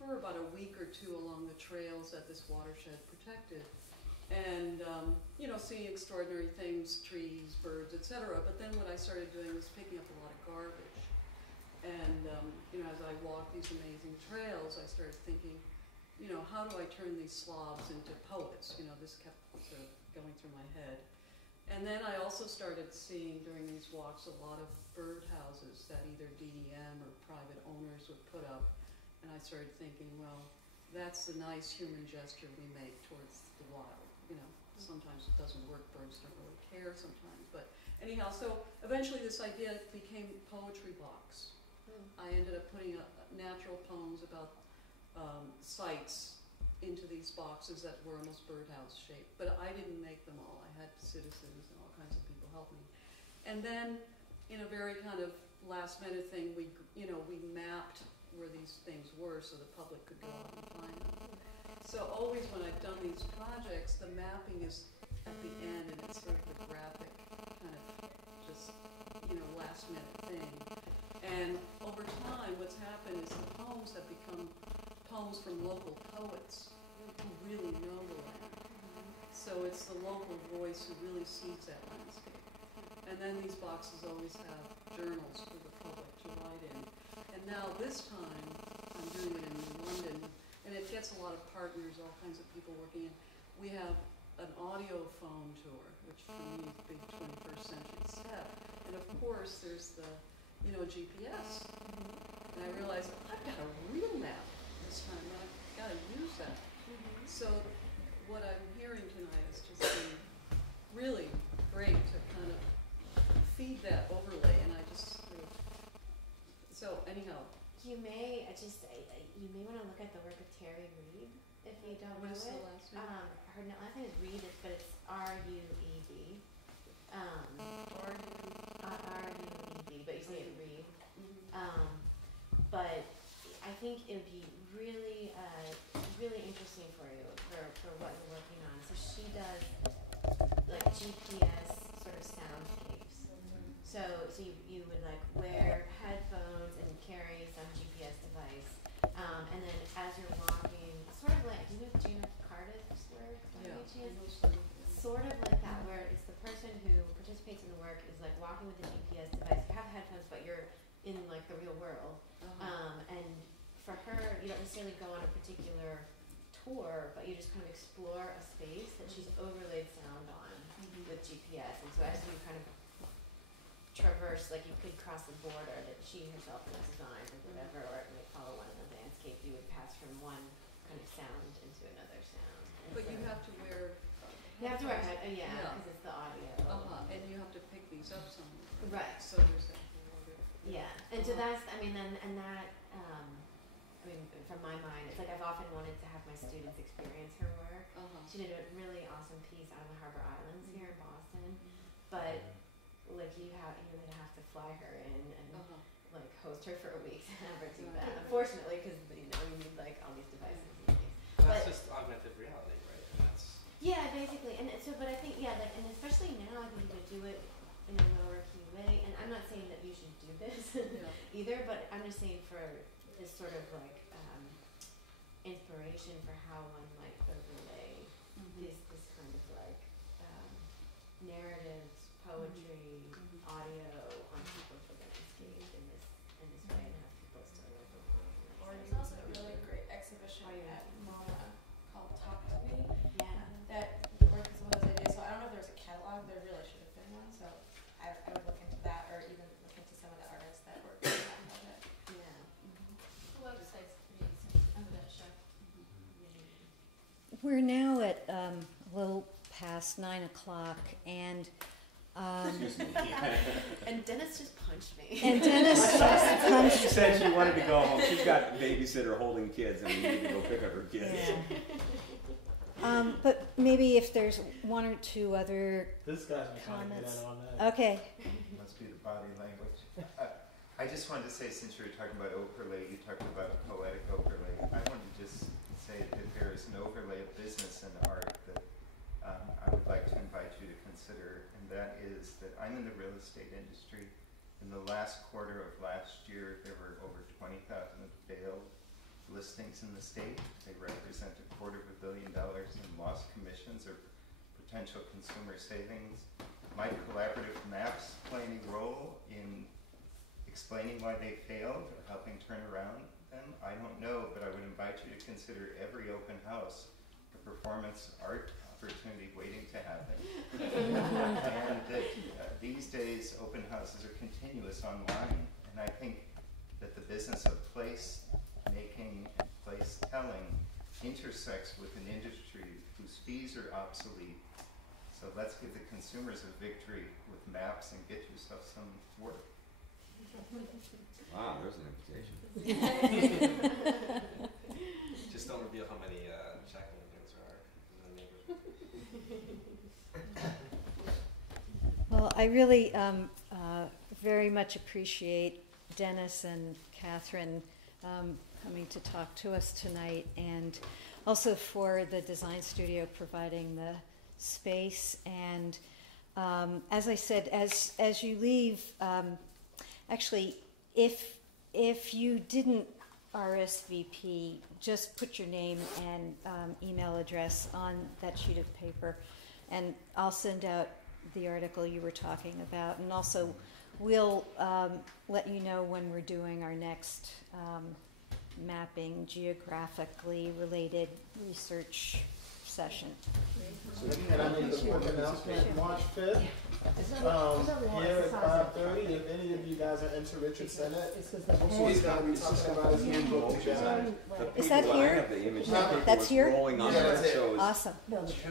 for about a week or two along the trails that this watershed protected. And, seeing extraordinary things, trees, birds, etc. But then what I started doing was picking up a lot of garbage. And, as I walked these amazing trails, I started thinking, how do I turn these slobs into poets? This kept sort of going through my head. And then I also started seeing during these walks a lot of birdhouses that either DDM or private owners would put up. And I started thinking, well, that's the nice human gesture we make towards the wild. you know, sometimes it doesn't work, birds don't really care sometimes, but anyhow, so eventually this idea became poetry box. I ended up putting natural poems about sites into these boxes that were almost birdhouse shaped, but I didn't make them all. I had citizens and all kinds of people help me. And then, in a very kind of last minute thing, we mapped where these things were so the public could go out and find them. So always when I've done these projects, the mapping is at the end, and it's sort of the graphic kind of just, last minute thing. And over time, what's happened is the poems have become poems from local poets who really know the land. So it's the local voice who really sees that landscape. And then these boxes always have journals for the public to write in. And now this time, I'm doing it in London, and it gets a lot of partners, all kinds of people working in. We have an audio phone tour, which for me is a big 21st century step. And of course, there's the, GPS. And I realized, I've got a real map this time, and I've got to use that. So what I'm hearing tonight is just been really great to kind of feed that overlay, and I just sort of, so anyhow. You may want to look at the work of Terry Reed if you don't know it. What is the last name? Her last name is Reed, but it's R-U-E-D. R-U-E-D, but you say it Reed. But I think it would be really, really interesting for you for what you're working on. So she does like GPS sort of soundscapes. So you would like wear headphones and carry some GPS device, and then as you're walking, sort of like, do you know Gina Cardiff's work? Sort of like that, where it's the person who participates in the work is like walking with the GPS device. You have headphones, but you're in like the real world. And for her, you don't necessarily go on a particular tour, but you just kind of explore a space that she's overlaid sound on with GPS. And so as you kind of traverse, like you could cross the border that she herself has designed or whatever, or it might follow one in the landscape, you would pass from one kind of sound into another sound. And but so you have to wear. You have to wear because it's the audio. And you have to pick these up somewhere. Right. So there's that order. Yeah, and so that's, from my mind, it's like I've often wanted to have my students experience her work. She did a really awesome piece out on the Harbor Islands here in Boston, but like you would have to fly her in and like host her for a week to have her do that. Unfortunately, because you need like all these devices and things. That's just augmented reality, right? And that's basically, and so, but I think and especially now, I think you could do it in a lower key way. And I'm not saying that you should do this either, but I'm just saying for this sort of like inspiration for how one might overlay this kind of like narratives, poetry, audio on people's landscape in this way, and have people still overlay. There's also a really great exhibition at MoMA called Talk to Me. Yeah. That works with some of those ideas. So I don't know if there's a catalog. There really should have been one. So I would look into that, or even look into some of the artists that work on that project. Yeah. The website's pretty easy for that show. We're now at a little past 9 o'clock, and Excuse me. And Dennis just punched me. And Dennis just punched She said she wanted to go home. She's got a babysitter holding kids, and we need to go pick up her kids. Yeah. But maybe if there's one or two other This guy's been trying to get comments. in on that. Okay. Must be the body language. I just wanted to say, since you were talking about overlay, you talked about poetic overlay. I wanted to just say that there is an overlay of business and art that I would like to invite you to consider, and that is that I'm in the real estate industry. In the last quarter of last year, there were over 20,000 failed listings in the state. They represent $250 million in lost commissions or potential consumer savings. Might collaborative maps play any role in explaining why they failed or helping turn around them? I don't know, but I would invite you to consider every open house a performance art opportunity waiting to happen. And that these days open houses are continuous online, and I think that the business of place making and place telling intersects with an industry whose fees are obsolete. So let's give the consumers a victory with maps and get yourself some work. Wow, there's an invitation. Just don't reveal how many shackling units there are in the neighborhood. Well, I really very much appreciate Dennis and Catherine coming to talk to us tonight, and also for the design studio providing the space. And as I said, as you leave, actually, if you didn't RSVP, just put your name and email address on that sheet of paper, and I'll send out the article you were talking about, and also we'll let you know when we're doing our next mapping geographically related research session. And I make the quick announcement, March 5th, here at 5:30, if any of you guys are into Richard Sennett, he's going to be talking about his handbook together. Is that here? That's here? Rolling on Yeah, there, that's it. so it's, Awesome.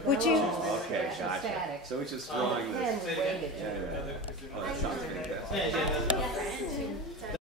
Would you? okay, gotcha. So it's just drawing this. And weighted. Yeah, yeah. Oh, that sounds fantastic. Yeah, yeah, that's-